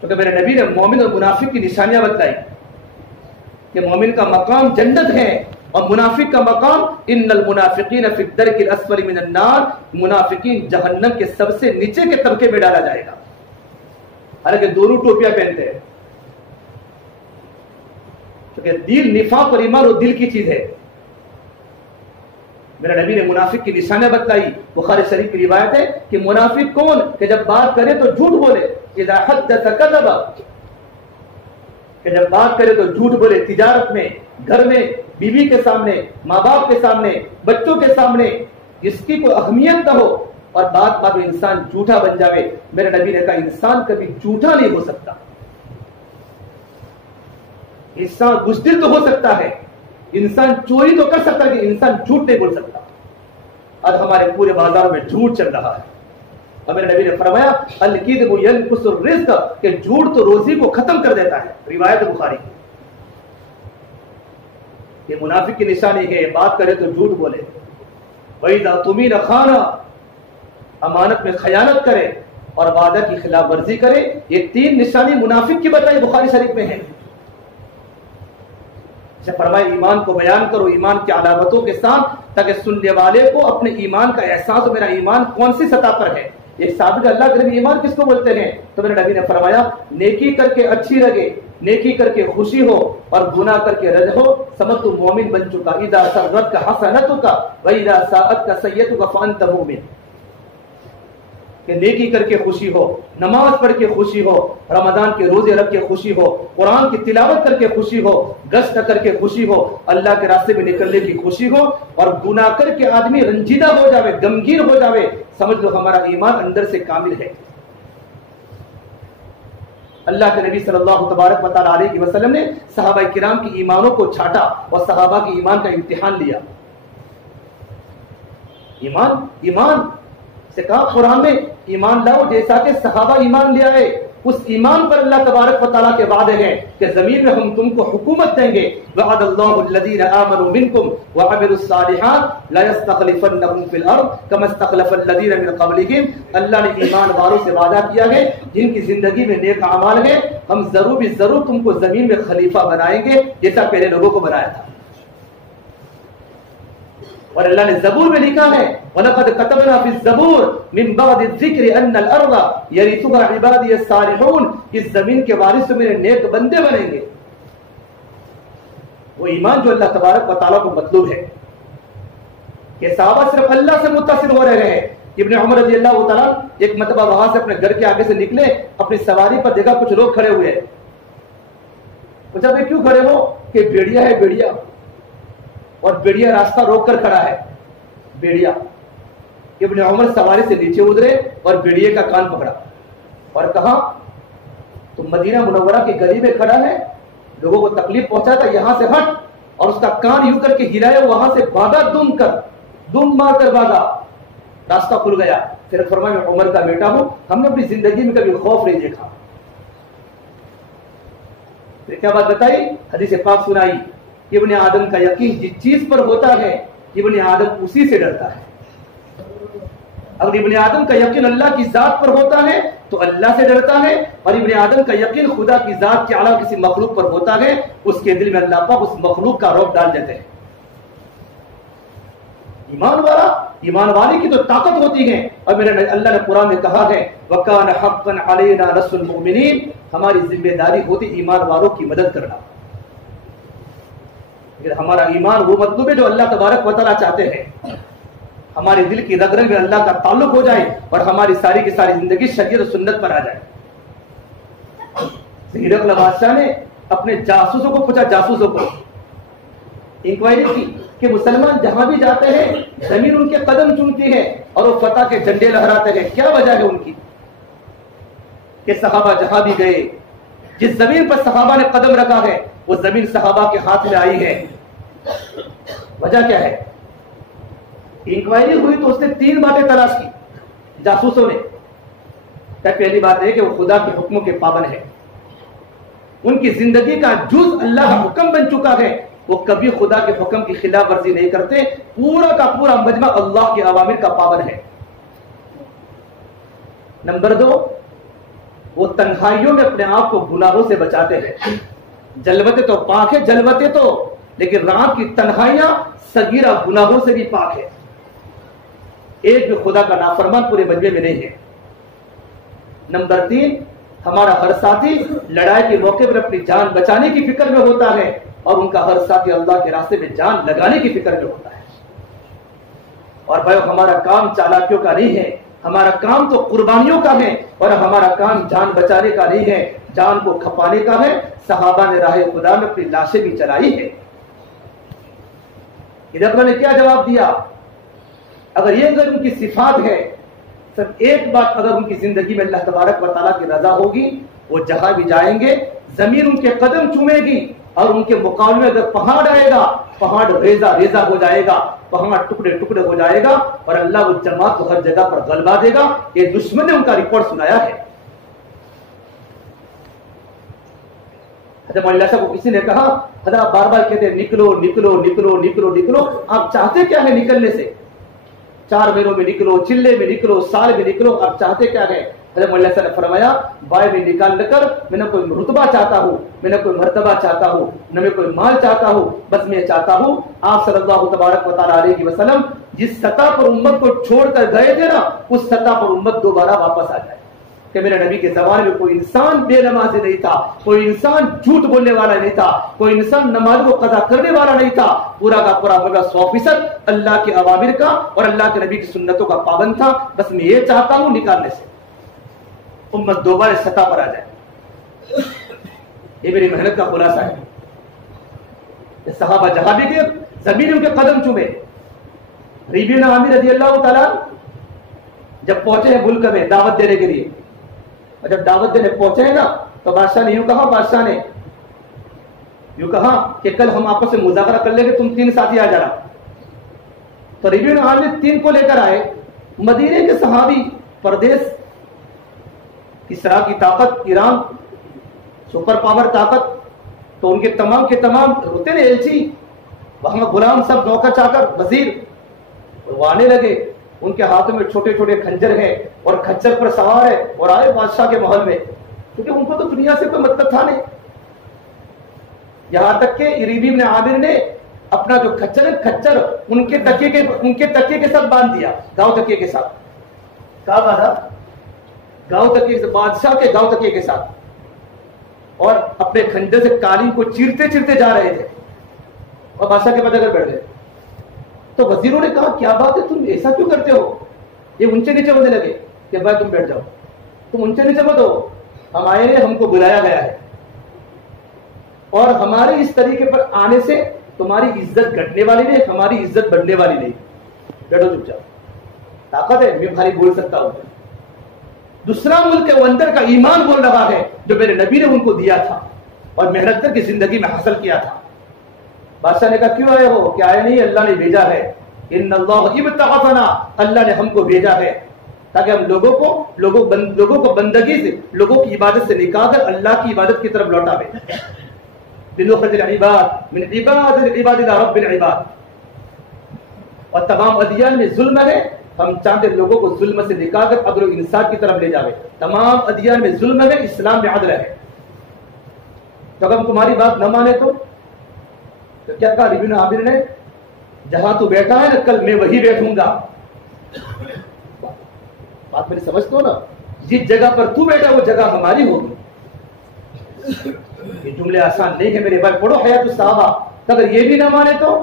کیونکہ میرے نبی نے مومن اور منافق کی نشانیاں بتائی کہ مومن کا مقام جنت ہے اور منافق کا مقام ان المنافقین فی الدرک الاسفل من النار، منافقین جہنم کے سب سے نیچے کے طبقے میں ڈالا جائے گا. حالانکہ دونوں ٹوپیاں پہنتے ہیں کیونکہ دل، نفاق اور ایمان وہ دل کی چیز ہے. میرے نبی نے منافق کی نشانیاں بتائی. بخاری شریف کی روایت ہے کہ منافق کون؟ کہ جب بات کرے تو جھوٹ بولے، اذا حدث کذب، کہ جب بات کرے تو جھوٹ بولے، تجارت میں، گھر میں، بیوی کے سامنے، ماں باپ کے سامنے، بچوں کے سامنے، جس کی کوئی اہمیت نہ ہو اور بات میں انسان جھوٹا بن جاوے. میرے نبی نے کہا انسان کبھی جھوٹا نہیں ہو سکتا. انسان بزدل تو ہو سکتا ہے، انسان چوری تو کر سکتا ہے، کہ انسان جھوٹ نہیں بول سکتا. آج ہمارے پورے بازار میں جھوٹ چل رہا ہے اور میرے نبی نے فرمایا الکذب ینقص الرزق، کہ جھوٹ تو روزی کو ختم کر دیتا ہے. روایت بخاری. یہ منافق کی نشانی ہے، بات کرے تو جھوٹ بولے، وَإِذَا اؤْتُمِنَ خَانَ، امانت میں خیانت کرے اور وعدہ کی خلاف ورزی کرے. یہ 3 نشانی منافق کی بتائی بخاری شریف میں ہے. فرمائے ایمان کو بیان کرو ایمان کی علامتوں کے ساتھ، تاکہ سننے والے کو اپنے ایمان کا احساس ہو، میرا ایمان کون سی سطح پر ہے. ایک ثابت اللہ کے نبی ایمان کس کو بولتے ہیں؟ تو میرے نبی نے فرمایا نیکی کر کے اچھی لگے، نیکی کر کے خوشی ہو اور گناہ کر کے رج ہو، سمجھ تو مومن بن چکا۔ اذا سرتک حسنتک واذا ساءتک سیئتک فانت مومن، کہ نیکی کر کے خوشی ہو، نماز پڑھ کے خوشی ہو، رمضان کے روزے رکھ کے خوشی ہو، قرآن کی تلاوت کر کے خوشی ہو، گشت کر کے خوشی ہو، اللہ کے راستے میں نکلنے کی خوشی ہو، اور گناہ کر کے آدمی رنجیدہ ہو جاوے، غمگین ہو جاوے، سمجھ لو ہمارا ایمان اندر سے کامل ہے۔ اللہ کے نبی صلی اللہ تبارک و تعالیٰ علیہ وسلم نے صحابہ کرام کی ایمانوں کو چھاٹا اور صحابہ کی ایمان کا امتحان لیا۔ ایمان سے کہا قرآن میں ایمان لاؤ جیسا کہ صحابہ ایمان لے آئے۔ اس ایمان پر اللہ تبارک و تعالیٰ کے وعدے ہیں کہ زمین میں ہم تم کو حکومت دیں گے۔ وعد اللہ الذین آمنوا منکم وعملوا الصالحات لا یستخلفنہم فی الارض کما استخلف الذین من قبلہم۔ اللہ نے ایمان والوں سے وعدہ کیا ہے جن کی زندگی میں نیک اعمال ہیں، ہم ضرور تم کو زمین میں خلیفہ بنائیں گے جیسا پہلے لوگوں کو بنایا تھا۔ اور اللہ نے زبور میں لکھا ہے وَلَقَدْ كَتَبْنَا فِي الزَّبُورِ مِن بَعْدِ الذِّكْرِ أَنَّ الْأَرْضَ يَرِثُهَا عِبَادِيَ الصَّالِحُونَ، اس زمین کے وارث میرے نیک بندے بنیں گے۔ وہ ایمان جو اللہ تبارک و تعالیٰ کو مطلوب ہے کہ صحابہ صرف اللہ سے متصل ہو رہے ہیں۔ ابن عمر رضی اللہ تعالیٰ ایک مرتبہ وہاں سے اپنے گھر کے آگے سے نکلے، اپنی سواری پر دیکھا کچھ لوگ کھڑے ہوئے، پوچھا بھائی کیوں کھڑے ہو؟ کہ بیڑیا ہے بیڑیا، اور بیڑیا راستہ روک کر کھڑا ہے۔ بیڑیا، ابن عمر سواری سے نیچے اترے اور بیڑیے کا کان پکڑا اور کہا تم مدینہ منورہ کی گلی میں کھڑا ہے، لوگوں کو تکلیف پہنچا تھا، یہاں سے ہٹ، اور اس کا کان یوں کر کے ہلایا، وہاں سے بھاگا، دم مار کر بھاگا، راستہ کھل گیا۔ پھر فرمایا میں عمر کا بیٹا ہوں، ہم نے اپنی زندگی میں کبھی خوف نہیں دیکھا۔ پھر کیا بات بتائی؟ حدیث پاک سنائی، ابن آدم کا یقین جس چیز پر ہوتا ہے ابن آدم اسی سے ڈرتا ہے۔ اگر ابن آدم کا یقین اللہ کی ذات پر ہوتا ہے تو اللہ سے ڈرتا ہے، اور ابن آدم کا یقین خدا کی ذات کے علاوہ کسی مخلوق پر ہوتا ہے، اس کے دل میں اللہ پاک اس مخلوق کا رعب ڈال دیتے ہیں۔ ایمان والے کی تو طاقت ہوتی ہے، اور میرے اللہ نے قرآن میں کہا ہے وَكَانَ حَقًّا عَلَيْنَا نَصْرُ الْمُؤْمِنِينَ، ہماری ذمہ داری ہوتی ایمان والوں کی مدد کرنا۔ ہمارا ایمان وہ مطلوب ہے جو اللہ تبارک و تعالیٰ چاہتے ہیں، ہمارے دل کی رگ رگ میں اللہ کا تعلق ہو جائے اور ہماری ساری کی ساری زندگی شریعت و سنت پر آ جائے۔ ہرقل بادشاہ نے اپنے جاسوسوں کو پوچھا، جاسوسوں کو انکوائری کی کہ مسلمان جہاں بھی جاتے ہیں زمین ان کے قدم چومتی ہے اور وہ فتح کے جھنڈے لہراتے ہیں، کیا وجہ ہے ان کی؟ کہ صحابہ جہاں بھی گئے، جس زمین پر صحابہ نے قدم رکھا ہے وہ زمین صحابہ کے ہاتھ میں آئی ہے۔ وجہ کیا ہے؟ انکوائری ہوئی تو اس نے 3 باتیں تلاش کی جاسوسوں نے۔ پہلی بات ہے کہ وہ خدا کے حکموں کے پابند ہے، ان کی زندگی کا جز اللہ کا حکم بن چکا ہے، وہ کبھی خدا کے حکم کی خلاف ورزی نہیں کرتے، پورا کا پورا مجمع اللہ کے اوامر کا پابند ہے۔ نمبر 2، وہ تنہائیوں میں اپنے آپ کو گناہوں سے بچاتے ہیں۔ جلوتے تو پاک ہے، جلوتے تو، لیکن رات کی تنہائیاں صغیرہ گناہوں سے بھی پاک ہے۔ ایک بھی خدا کا نافرمان پورے مجمع میں نہیں ہے۔ نمبر 3، ہمارا ہر ساتھی لڑائی کے موقع پر اپنی جان بچانے کی فکر میں ہوتا ہے، اور ان کا ہر ساتھی اللہ کے راستے میں جان لگانے کی فکر میں ہوتا ہے۔ اور بھائی ہمارا کام چالاکیوں کا نہیں ہے، ہمارا کام تو قربانیوں کا ہے، اور ہمارا کام جان بچانے کا نہیں ہے، جان کو کھپانے کا ہے۔ صحابہ نے راہ خدا میں اپنی لاشیں بھی چلائی ہے۔ ادھر نے کیا جواب دیا؟ اگر یہ ان کی صفات ہے، صرف ایک بات اگر ان کی زندگی میں اللہ تبارک و تعالیٰ کی رضا ہوگی، وہ جہاں بھی جائیں گے زمین ان کے قدم چومے گی، اور ان کے مقابلے میں اگر پہاڑ آئے گا، پہاڑ ریزہ ریزہ ہو جائے گا، پہاڑ ٹکڑے ٹکڑے ہو جائے گا، اور اللہ وہ جماعت کو ہر جگہ پر غلبہ دے گا۔ یہ دشمن نے ان کا ریکارڈ سنایا ہے۔ حضرت مولانا صاحب کو کسی نے کہا، حضرت بار بار کہتے ہیں نکلو نکلو نکلو نکلو نکلو، آپ چاہتے کیا ہے نکلنے سے؟ 4 مہینوں میں نکلو، چلے میں نکلو، سال میں نکلو، آپ چاہتے کیا ہے؟ حضرت مولا صاحب نے فرمایا بائیں میں نکال کر میں نہ کوئی رتبہ چاہتا ہوں، میں نہ کوئی مرتبہ چاہتا ہوں، نہ میں کوئی مال چاہتا ہوں، بس میں چاہتا ہوں آپ صلی اللہ تبارک و تعالیٰ علیہ وسلم جس سطح پر امت کو چھوڑ کر گئے تھے نا اس سطح پر امت دوبارہ واپس آ جائے. کہ میرے نبی کے زمانے میں کوئی انسان بے نمازی نہیں تھا، کوئی انسان جھوٹ بولنے والا نہیں تھا، کوئی انسان نماز کو قضا کرنے والا نہیں تھا، پورا کا پورا 100% اللہ کے اوامر کا اور اللہ کے نبی کی سنتوں کا پابند تھا. بس میں یہ چاہتا ہوں نکالنے سے امت دوبارہ سطح پر آ جائے. یہ میری محنت کا خلاصہ ہے. صحابہ جہاں بھی گئے زمین ان کے قدم چومے. ربیع بن عامر رضی اللہ تعالیٰ جب پہنچے ہیں ملک میں دعوت دینے کے لیے، اور جب دعوت دینے پہنچے ہیں نا تو بادشاہ نے یوں کہا، بادشاہ نے یوں کہا کہ کل ہم آپس میں مذاکرہ کر لیں گے، تم 3 ساتھی آ جانا. تو ربیع بن عامر 3 کو لے کر آئے. مدینے کے صحابی پردیس کسرا کی طاقت، ایران سپر پاور طاقت، تو ان کے تمام کے تمام ہوتے نا ایلچی وہاں غلام سب نوکر چاکر وزیر وہ آنے لگے. ان کے ہاتھوں میں چھوٹے چھوٹے کھنجر ہیں اور کھچر پر سوار ہے اور آئے بادشاہ کے محل میں، کیونکہ ان کو تو دنیا سے کوئی مطلب تھا نہیں. یہاں تک کہ ربیع بن عامر نے اپنا جو کھچر ہے کھچر ان کے تکیے کے ساتھ باندھ دیا، گاؤں تکیے کے ساتھ. کہاں باندھا؟ گاؤں تکیے سے، بادشاہ کے گاؤں تکیے کے ساتھ. اور اپنے کھنجر سے قالین کو چیرتے چیرتے جا رہے تھے اور بادشاہ کے پاس اگر بیٹھ گئے. تو وزیروں نے کہا کیا بات ہے، تم ایسا کیوں کرتے ہو؟ یہ اونچے نیچے ہونے لگے کہ بھائی تم بیٹھ جاؤ، تم اونچے نیچے مت ہو، ہم آئے ہیں، ہم کو بلایا گیا ہے، اور ہمارے اس طریقے پر آنے سے تمہاری عزت گھٹنے والی نہیں، ہماری عزت بڑھنے والی نہیں. بیٹھو چپ چاپ، طاقت ہے، میں بھاری بول سکتا ہوں. دوسرا ملک ہے وہ اندر کا ایمان بول رہا ہے جو میرے نبی نے ان کو دیا تھا اور محنت کر کے زندگی میں حاصل کیا تھا. بادشاہ نے کہا کیوں آئے ہو؟ کہ آئے نہیں، اللہ نے بھیجا ہے. ان اللہ ابتعثنا، اللہ نے ہم کو بھیجا ہے تاکہ ہم لوگوں کو بندگی سے، لوگوں کی عبادت سے نکال کر اللہ کی عبادت کی طرف لوٹاوے. لنخرج العباد من عباد العباد الى رب العباد. اور تمام ادیان میں ظلم ہے، ہم چاہتے لوگوں کو ظلم سے نکال کر عدل و انصاف کی طرف لے جاوے. تمام ادیان میں ظلم ہے، اسلام میں عدل ہے. تو اگر ہم تمہاری بات نہ مانے تو کیا کہا ربیع بن عامر نے؟ جہاں تو بیٹھا ہے نا کل میں وہی بیٹھوں گا. بات میری سمجھتے ہو نا؟ جس جگہ پر تو بیٹھا وہ جگہ ہماری ہوگی. یہ جملے آسان نہیں ہے میرے بھائی. پڑھو حیات الصحابہ. اگر یہ بھی نہ مانے تو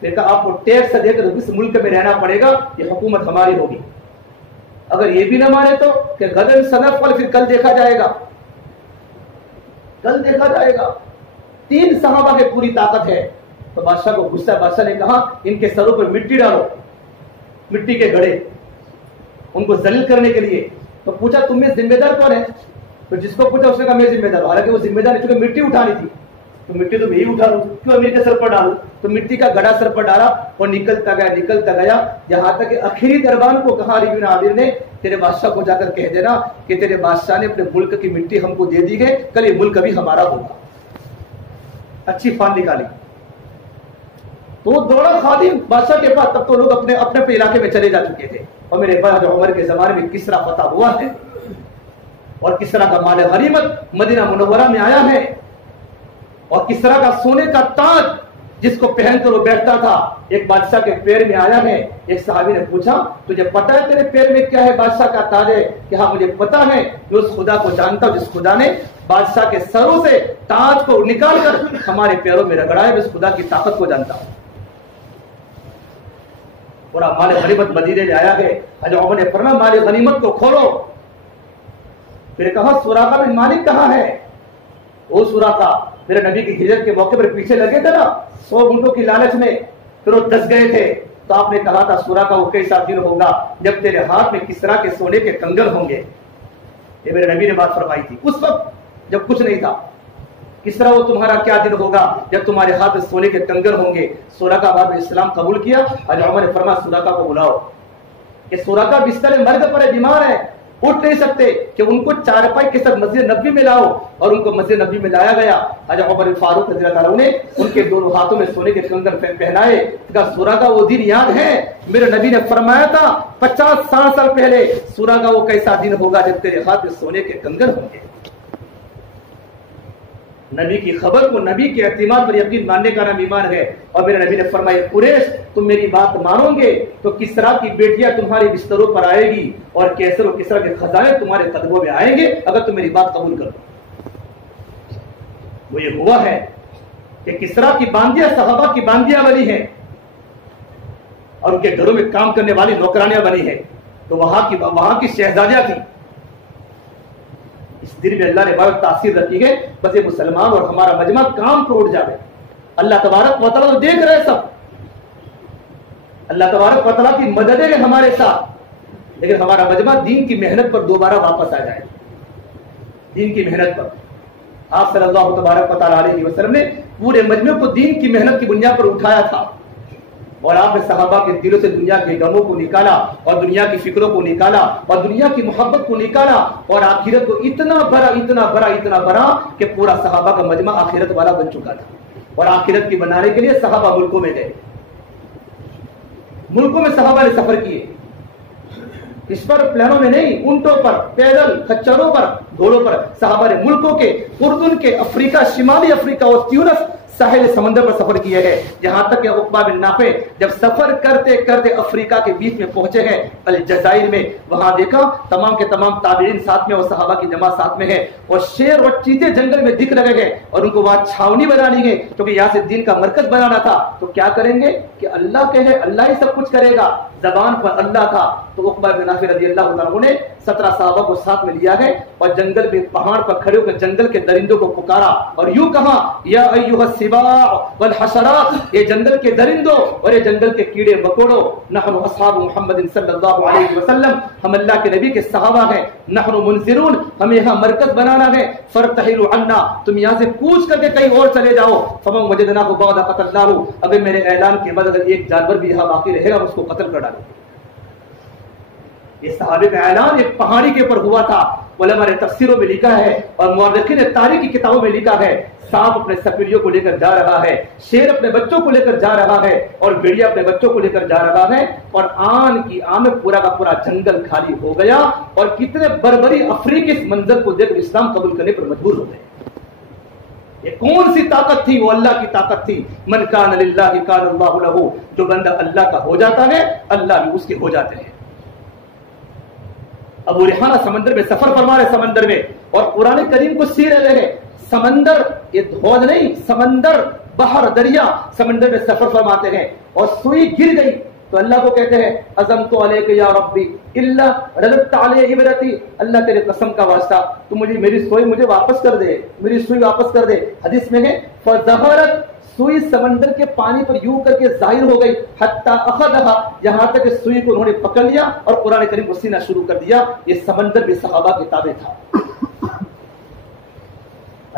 پھر کہا آپ کو ٹیکس دے کر اس ملک میں رہنا پڑے گا، یہ حکومت ہماری ہوگی. اگر یہ بھی نہ مانے تو کہ غدن سنفعل، پھر کل دیکھا جائے گا، کل دیکھا جائے گا. 3 صحابہ کے پوری طاقت ہے. تو بادشاہ کو غصہ، بادشاہ نے کہا ان کے سروں پر مٹی ڈالو، مٹی کے گھڑے، ان کو ذلیل کرنے کے لیے. تو پوچھا تم میں ذمہ دار کون ہے؟ تو جس کو پوچھا اس نے کہا میں ذمہ دار ہوں. حالانکہ وہ ذمہ دار نہیں، چونکہ مٹی اٹھانی تھی تو مٹی تو میں ہی اٹھا لوں، کیوں امیر کے سر پر ڈالوں؟ تو مٹی کا گھڑا سر پر ڈالا اور نکلتا گیا یہاں تک کہ آخری دربان کو کہا ربیع بن عامر نے تیرے بادشاہ کو جا کر کہہ دینا کہ تیرے بادشاہ نے اپنے ملک کی مٹی ہم کو دے دی گئی، کل یہ ملک بھی ہمارا ہوگا. اچھی فان نکالی. تو وہ دوڑا خادم بادشاہ کے پاس. تب تو لوگ اپنے اپنے علاقے میں چلے جا چکے تھے. اور میرے بعد عمر کے زمانے میں کسرا فتح ہوا ہے اور کسرا کا مال غنیمت مدینہ منورہ میں آیا ہے. اور کسرا کا سونے کا تاج جس کو پہن کر وہ بیٹھتا تھا ایک بادشاہ کے پیر میں آیا ہے. ایک صحابی نے پوچھا تجھے پتا ہے تیرے پیر میں کیا ہے؟ بادشاہ کا تاج ہے. کہ ہاں مجھے پتا ہے، میں اس خدا کو جانتا ہوں جس خدا نے بادشاہ کے سروں سے تاج کو نکال کر ہمارے پیروں میں رگڑا ہے. میں اس خدا کی طاقت کو جانتا ہوں. پورا مال غنیمت مدینے میں آیا ہے. حضرت عمر نے فرمایا مال غنیمت کو کھولو. پھر کہا سراقہ بن مالک کہاں ہے؟ وہ سراقہ میرے نبی کی ہجرت کے موقع پر پیچھے لگے تھے نا 100 گھنٹوں کی لالچ میں، پھر وہ دس گئے تھے. تو آپ نے کہا تھا سراقہ وہ کیسا دن ہوگا جب تیرے ہاتھ میں کسرا کے سونے کے کنگن ہوں گے. یہ میرے نبی نے بات فرمائی تھی اس وقت جب کچھ نہیں تھا. کسرا وہ تمہارا کیا دن ہوگا جب تمہارے ہاتھ میں سونے کے کنگن ہوں گے. سراقہ بعد میں اسلام قبول کیا. حضرت عمر نے فرمایا سراقہ کو بلاؤ. کہ سراقہ بستر مرگ پر بیمار ہے. اٹھ نہیں سکتے کہ ان کو چارپائی کے ساتھ مسجد نبوی میں لاؤ، اور ان کو مسجد نبوی میں لایا گیا۔ حضرت عمر فاروق رضی اللہ عنہ نے ان کے دونوں ہاتھوں میں سونے کے کنگن پہنائے۔ سورہ کا وہ دن یاد ہے، میرے نبی نے فرمایا تھا 50-60 سال پہلے، سورہ کا وہ کیسا دن ہوگا جب تیرے ہاتھ میں سونے کے کنگن ہوں گے۔ نبی کی خبر کو، نبی کے اعتماد پر یقین ماننے کا نام ایمان ہے۔ اور میرے نبی نے فرمایا قریش تم میری بات مانو گے تو کسرا کی بیٹیاں تمہارے بستروں پر آئے گی، اور کیسر و کسرا کے خزانے تمہارے قدموں میں آئیں گے اگر تم میری بات قبول کرو۔ وہ یہ ہوا ہے کہ کسرا کی باندیاں صحابہ کی باندیاں بنی ہیں، اور ان کے گھروں میں کام کرنے والی نوکرانیاں بنی ہیں، تو وہاں کی شہزادیاں تھی۔ اس دن میں اللہ نے بہت تاثیر رکھی ہے، بس یہ مسلمان اور ہمارا مجمع کام کو اٹھ جائے۔ اللہ تبارک و تعالیٰ دیکھ رہے سب، اللہ تبارک و تعالیٰ کی مدد ہے ہمارے ساتھ، لیکن ہمارا مجمع دین کی محنت پر دوبارہ واپس آ جائے، دین کی محنت پر۔ آپ صلی اللہ تبارک و تعالیٰ علیہ وسلم نے پورے مجمع کو دین کی محنت کی بنیاد پر اٹھایا تھا، اور آپ نے صحابہ کے دلوں سے دنیا کے غموں کو نکالا، اور دنیا کی فکروں کو نکالا، اور دنیا کی محبت کو نکالا، اور آخرت کو اتنا بڑا کہ پورا صحابہ کا مجمع آخرت والا بن چکا تھا۔ اور آخرت کی بنانے کے لیے صحابہ ملکوں میں گئے، ملکوں میں صحابہ نے سفر کیے، اس پر پلانوں میں نہیں، اونٹوں پر، پیدل، خچروں پر، گھوڑوں پر صحابہ نے ملکوں کے، اردن کے، افریقہ، شمالی افریقہ اور تیونس ساحل سمندر پر سفر کیا ہے، یہاں تک کہ عقبہ بن نافع جب سفر کرتے کرتے افریقہ کے بیچ میں پہنچے ہیں الجزائر میں، وہاں دیکھا تمام کے تمام تابعین ساتھ میں اور صحابہ کی جماعت ساتھ میں ہے، اور شیر اور چیتے جنگل میں دکھ رہے ہیں، اور ان کو وہاں چھاونی بنا لی گئی کیونکہ یہاں سے دین کا مرکز بنانا تھا۔ تو کیا کریں گے کہ اللہ کہے اللہ ہی سب کچھ کرے گا، زبان پر اللہ تھا۔ تو عقبہ بن نافع رضی اللہ عنہ نے 17 صحابہ کو ساتھ میں لیا ہے، اور جنگل میں پہاڑ پر کھڑے ہو کر جنگل کے درندوں کو پکارا، اور یوں کہا یا ایھا السباع والحشرات، یہ جنگل کے درندوں اور یہ جنگل کے کیڑے مکوڑوں، نحن اصحاب محمد صلی اللہ علیہ وسلم، ہم اللہ کے نبی کے صحابہ ہیں، نحن منذرون، ہمیں یہاں مرکز بنانا ہے، فرتحلوا عنا، تم یہاں سے کوچ کر کے کہیں اور چلے جاؤ، فمن وجدناه بعد قتلناه، اگر میرے اعلان کے بعد اگر ایک جانور بھی یہاں باقی رہے گا اس کو قتل کر ڈالیں۔ یہ صحابہ کا اعلان ایک پہاڑی کے اوپر ہوا تھا۔ علماء نے تفسیروں میں لکھا ہے اور مورخین نے تاریخ کی کتابوں میں لکھا ہے، سانپ اپنے سپیڑیوں کو لے کر جا رہا ہے، شیر اپنے بچوں کو لے کر جا رہا ہے، اور بھیڑیا اپنے بچوں کو لے کر جا رہا ہے، اور آن کی آن میں پورا کا پورا جنگل خالی ہو گیا، اور کتنے بربری افریقی اس منظر کو دیکھ اسلام قبول کرنے پر مجبور ہو گئے۔ یہ کون سی طاقت تھی؟ وہ اللہ کی طاقت تھی۔ من کان للہ کان اللہ لہ، جو بندہ اللہ کا ہو جاتا ہے اللہ بھی اس کے ہو جاتے ہیں۔ ابو ریحانہ سمندر میں سفر فرما رہے، سمندر میں، اور قرآن کریم کو سیر رہے ہیں، سمندر، یہ دھود نہیں، سمندر، بحر، دریا، سمندر میں سفر فرماتے ہیں، اور سوئی گر گئی تو اللہ کو کہتے ہیں عزمت علیک یا ربی الا رددت علی عبرتی، اللہ تیرے قسم کا واسطہ تو مجھے میری سوئی مجھے واپس کر دے، میری سوئی واپس کر دے۔ حدیث میں ہے فظہرت، سوئی سمندر کے پانی پر یوں کر کے ظاہر ہو گئی، حتی اخذھا، یہاں تک کہ سوئی کو انہوں نے پکڑ لیا اور قرآن کریم کو سینا شروع کر دیا۔ یہ سمندر بھی صحابہ کے تابع تھا۔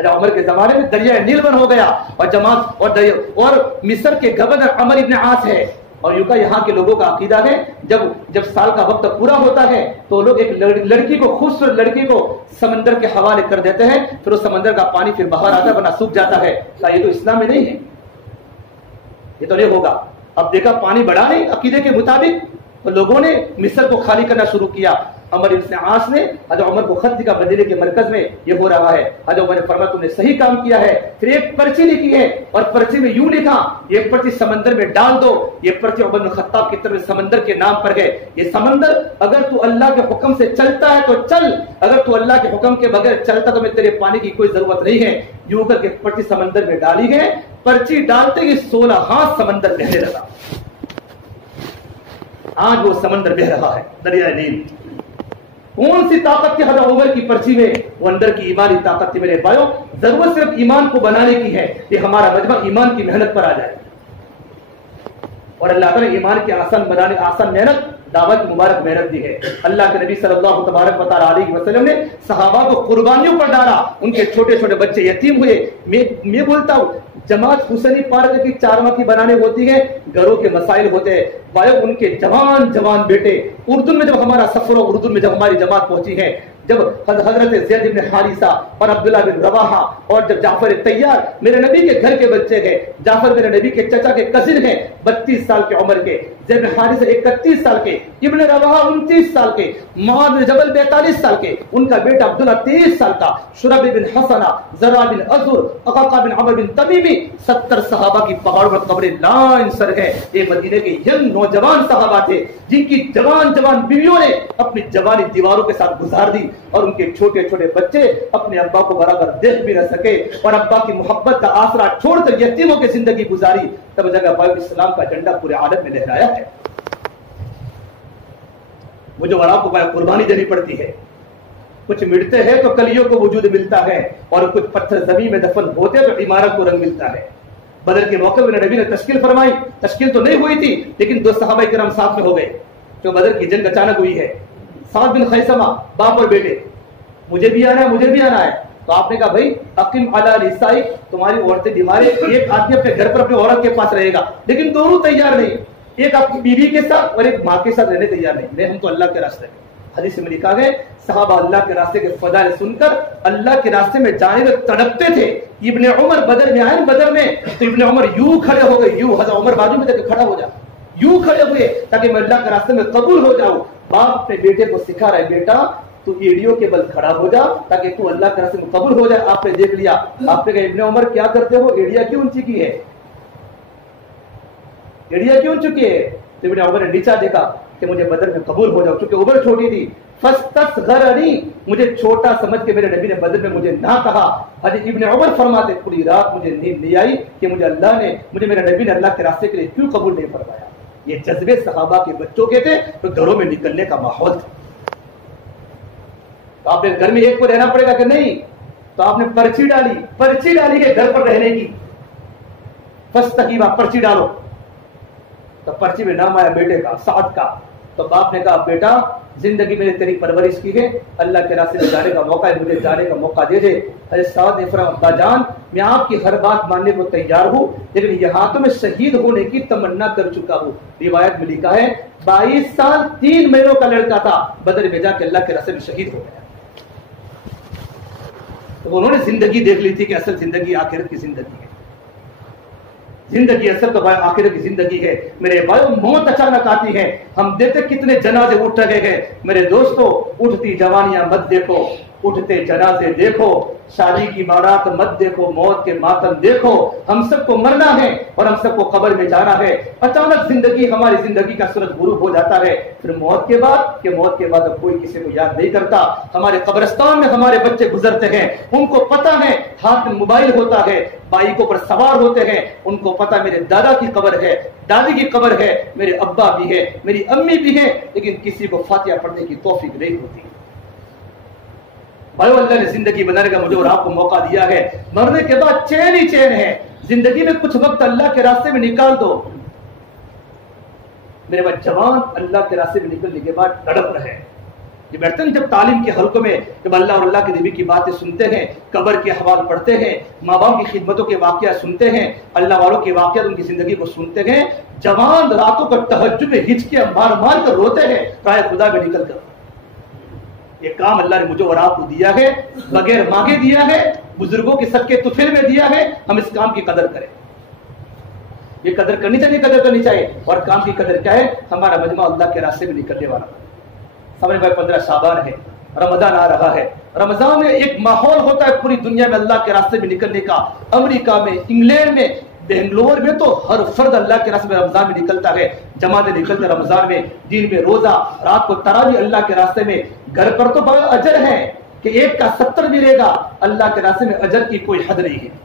عمر کے زمانے میں دریا نیل بن ہو گیا، اور جماعت اور مصر کے گورنر عمر ابن عاص ہے، اور یوں کا یہاں کے لوگوں کا عقیدہ ہے جب سال کا وقت پورا ہوتا ہے تو لوگ ایک لڑکی کو، خوبصورت لڑکی کو سمندر کے حوالے کر دیتے ہیں، پھر وہ سمندر کا پانی پھر باہر آتا ہے ورنہ سوکھ جاتا ہے۔ یہ تو اسلام میں نہیں ہے، یہ تو نہیں ہوگا۔ اب دیکھا پانی بڑھا نہیں عقیدے کے مطابق، تو لوگوں نے مصر کو خالی کرنا شروع کیا۔ عمر ابن عاص نے حضرت عمر کو خط لکھا، مدینے کے مرکز میں یہ ہو رہا ہے۔ حضرت عمر نے فرمایا تم نے صحیح کام کیا ہے، پھر ایک پرچی لکھی ہے، اور پرچی میں یوں لکھا یہ پرچی سمندر میں ڈال دو۔ یہ پرچی عمر بن خطاب کی طرف سمندر کے نام پر گئے۔ یہ سمندر اگر تو اللہ کے حکم سے چلتا ہے تو چل، اگر تو اللہ کے حکم کے بغیر چلتا تو میں تیرے پانی کی کوئی ضرورت نہیں ہے۔ یوں کر کے پرچی سمندر میں ڈالی گئے، پرچی ڈالتے ہی 16 ہاتھ سمندر بہنے لگا۔ آج وہ سمندر بہ رہا ہے، دریائے نیل۔ کون سی طاقت تھی حضرت عمر کی پرچی میں؟ وہ اندر کی ایمانی طاقت تھی۔ میرے بھائیوں، ضرورت صرف ایمان کو بنانے کی ہے کہ ہمارا مجمع ایمان کی محنت پر آ جائے، اور اللہ تعالیٰ ایمان کے آسان محنت دعوت مبارک محنت دی ہے. اللہ کے نبی صلی اللہ تبارک و تعالی علیہ وسلم نے صحابہ کو قربانیوں پر ڈالا. ان کے چھوٹے چھوٹے بچے یتیم ہوئے. میں بولتا ہوں جماعت حسینی پارک کی چارواں بنانے ہوتی ہے, گھروں کے مسائل ہوتے ہیں. بھائی ان کے جوان بیٹے اردن میں جب ہمارا سفر ہو, اردن میں جب ہماری جماعت پہنچی ہے, جب حضرت زید بن حارثہ اور عبداللہ بن رواحہ اور جب جعفر طیار میرے نبی کے گھر کے بچے ہیں, جعفر میرے نبی کے چچا کے کزن ہیں 32 سال کی عمر کے, زید بن حارثہ 31 سال کے, ابن رواحہ 29 سال کے, معاذ بن جبل 42 سال کے, ان کا بیٹا عبداللہ 23 سال کا, شرب بن حسنہ, زرع بن ازر, اقاقہ بن عمر بن تمیمی, 70 صحابہ کی پہاڑوں پر قبریں لائن سر ہیں. یہ مدینے کے ینگ نوجوان صحابہ تھے جن کی جوان بیویوں نے اپنی جوانی دیواروں کے ساتھ گزار دی, اور ان کے چھوٹے چھوٹے بچے اپنے ابا کو برابر دیکھ بھی نہ سکے اور ابا کی محبت کا آسرا چھوڑ کر یتیموں کی زندگی گزاری. تب جگہ بھائی اسلام کا جھنڈا پورے عالم میں لہرایا ہے. مجھے اور آپ کو قربانی دینی پڑتی ہے. کچھ مٹتے ہیں تو کلیوں کو وجود ملتا ہے, اور کچھ پتھر زمین میں دفن ہوتے تو عمارت کو رنگ ملتا ہے. بدر کے موقع میں نبی نے تشکیل فرمائی, تشکیل تو نہیں ہوئی تھی لیکن 2 صحابہ کرام ساتھ میں ہو گئے. جو بدر کی جنگ اچانک ہوئی ہے, سعد بن خیثمہ باپ اور بیٹے, مجھے بھی آنا ہے. تو آپ نے کہا بھائی اقیم علی نسائی, تمہاری عورتیں بیمار ہیں, ایک آدمی اپنے گھر پر اپنی عورت کے پاس رہے گا, لیکن دونوں تیار نہیں, ایک آپ کی بیوی کے ساتھ اور ایک ماں کے ساتھ رہنے تیار نہیں. ہم تو اللہ کے راستے میں, حدیث میں لکھا ہے صحابہ اللہ کے راستے کے فضائل سن کر اللہ کے راستے میں جانے میں تڑپتے تھے. ابن عمر بدر میں آئے, بدر میں تو ابن عمر یوں کھڑے ہو گئے, یوں حضرت عمر بازو میں جا کے کھڑا ہو جا, یوں کھڑے ہوئے تاکہ میں اللہ کے راستے میں قبول ہو جاؤں. باپ اپنے بیٹے کو سکھا رہا ہے, بیٹا تو ایڈیو کے بل کھڑا ہو جا تاکہ تو اللہ کے راستے میں قبول ہو جائے. آپ نے دیکھ لیا, آپ نے کہا ابن عمر کیا کرتے ہو, ایڈیا کیوں اونچی کی ہے, ایڈیا کیوں چکی ہے. ابن عمر نے نیچا دیکھا کہ مجھے بدر میں قبول ہو جاؤ, چونکہ عمر چھوٹی تھی. فاستصغرنی, مجھے چھوٹا سمجھ کے میرے نبی نے بدر میں مجھے نہ کہا. حضرت ابن عمر فرماتے پوری رات مجھے نیند نہیں آئی کہ مجھے میرے نبی نے اللہ کے راستے کے لیے کیوں قبول نہیں فرمایا. یہ جذبے صحابہ کے بچوں کے تھے, تو گھروں میں نکلنے کا ماحول تھا. تو آپ نے گھر میں ایک کو رہنا پڑے گا کہ نہیں, تو آپ نے پرچی ڈالی ہے گھر پر رہنے کی. فاستقیما, پرچی ڈالو. تو پرچی میں نام آیا بیٹے کا, سعد کا. تو باپ نے کہا بیٹا زندگی میں نے تیری پرورش کی ہے, اللہ کے راستے میں جانے کا موقع ہے, مجھے جانے کا موقع دے دے. حضرت سعد نے فرمایا ابا جان میں آپ کی ہر بات ماننے کو تیار ہوں, لیکن یہاں تو میں شہید ہونے کی تمنا کر چکا ہوں. روایت میں لکھا ہے 22 سال 3 مہینوں کا لڑکا تھا, بدر میں جا کے اللہ کے راستے میں شہید ہو گیا. تو انہوں نے زندگی دیکھ لی تھی کہ اصل زندگی آخرت کی زندگی ہے. زندگی اصل تو بھائی آخرت کی زندگی ہے. میرے بھائیو موت اچانک آتی ہے, ہم دیکھتے کتنے جنازے اٹھ رہے ہیں. میرے دوستو اٹھتی جوانیاں مت دیکھو, اٹھتے جنازے دیکھو, شادی کی بارات مت دیکھو, موت کے ماتم دیکھو. ہم سب کو مرنا ہے اور ہم سب کو قبر میں جانا ہے. اچانک زندگی ہماری زندگی کا سورج غروب ہو جاتا ہے. پھر موت کے بعد اب کوئی کسی کو یاد نہیں کرتا. ہمارے قبرستان میں ہمارے بچے گزرتے ہیں, ان کو پتا ہے ہاتھ میں موبائل ہوتا ہے, بائکوں پر سوار ہوتے ہیں, ان کو پتا میرے دادا کی قبر ہے, دادی کی قبر ہے, میرے ابا بھی ہے, میری امی بھی ہے, لیکن کسی کو فاتحہ پڑھنے کی توفیق نہیں ہوتی. بھائی اللہ نے زندگی بنانے کا مجھے اور آپ کو موقع دیا ہے. مرنے کے بعد چین ہی چین ہے. زندگی میں کچھ وقت اللہ کے راستے میں نکال دو. میرے بعد جوان اللہ کے راستے میں نکلنے کے بعد تڑپ رہے ہیں. یہ بیٹھتے ہیں جب تعلیم کے حلقوں میں, جب اللہ اور اللہ کے نبی کی باتیں سنتے ہیں, قبر کے احوال پڑھتے ہیں, ماں باپ کی خدمتوں کے واقعات سنتے ہیں, اللہ والوں کے واقعات ان کی زندگی کو سنتے ہیں. جوان راتوں کو تہجد میں ہچکیاں مار کر روتے ہیں راہ خدا میں نکل کر. یہ کام اللہ نے مجھے اور آپ کو دیا ہے, بغیر مانگے دیا ہے, بزرگوں کے صدقے طفیل میں دیا ہے. ہم اس کام کی قدر کریں. یہ قدر کرنی چاہیے. اور کام کی قدر کیا ہے؟ ہمارا مجمع اللہ کے راستے میں نکلنے والا. سمجھ بھائی 15 شعبان ہے, رمضان آ رہا ہے. رمضان میں ایک ماحول ہوتا ہے پوری دنیا میں اللہ کے راستے میں نکلنے کا. امریکہ میں, انگلینڈ میں, بنگلور میں تو ہر فرد اللہ کے راستے میں رمضان میں نکلتا ہے. جماعتیں نکلتے رمضان میں, دن میں روزہ, رات کو تراویح اللہ کے راستے میں. گھر پر تو بڑا اجر ہے کہ 1 کا 70 ملے گا, اللہ کے راستے میں اجر کی کوئی حد نہیں ہے.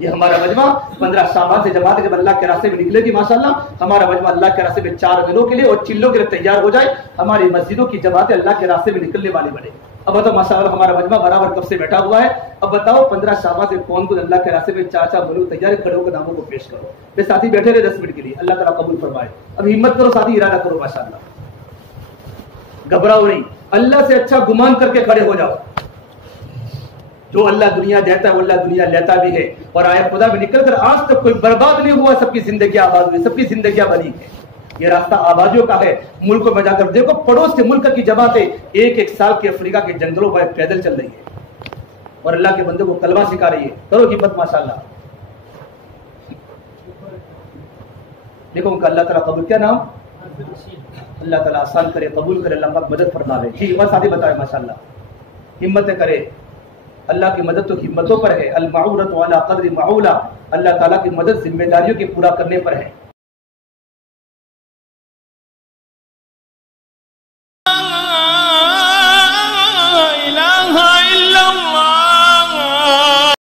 یہ ہمارا مجمع 15 شعبان سے جماعت جب اللہ کے راستے میں نکلے گی ماشاءاللہ, ہمارا مجمع اللہ کے راستے میں 4 دنوں کے لیے اور چلوں کے لیے تیار ہو جائے. ہماری مسجدوں کی جماعتیں اللہ کے راستے میں نکلنے والی بنے. اب بتاؤ ماشاءاللہ ہمارا مجمع برابر کب سے بیٹھا ہوا ہے. اب بتاؤ 15 شعبہ سے کون کو اللہ کے راستے میں چاچا بولو تیار کھڑے ہو کے ناموں کو پیش کرو. یہ ساتھی بیٹھے رہے 10 منٹ کے لیے, اللہ تعالیٰ قبول فرمائے. اب ہمت کرو ساتھی, ارادہ کرو, ماشاءاللہ گھبراؤ نہیں, اللہ سے اچھا گمان کر کے کھڑے ہو جاؤ. جو اللہ دنیا دیتا ہے وہ اللہ دنیا لیتا بھی ہے. اور آئے خدا میں نکل کر آج تک کوئی برباد نہیں ہوا, سب کی زندگیاں آباد ہوئی, سب کی زندگیاں بنی ہیں. یہ راستہ آبادیوں کا ہے. ملکوں میں جا کر دیکھو, پڑوس کے ملک کی جماعتیں ایک سال کے افریقہ کے جنگلوں میں پیدل چل رہی ہے اور اللہ کے بندے کو کلمہ سکھا رہی ہے. کرو ہمت ماشاءاللہ. دیکھو ان کا اللہ تعالیٰ قبول, کیا نام, اللہ تعالیٰ آسان کرے, قبول کرے, اللہ پاک مدد فرما لے. جی بس ساتھی بتائے ماشاءاللہ, ہمت کرے. اللہ کی مدد تو ہمتوں پر ہے. المعورۃ علی قدر معولہ, اللہ تعالیٰ کی مدد ذمہ داریوں کے پورا کرنے پر ہے.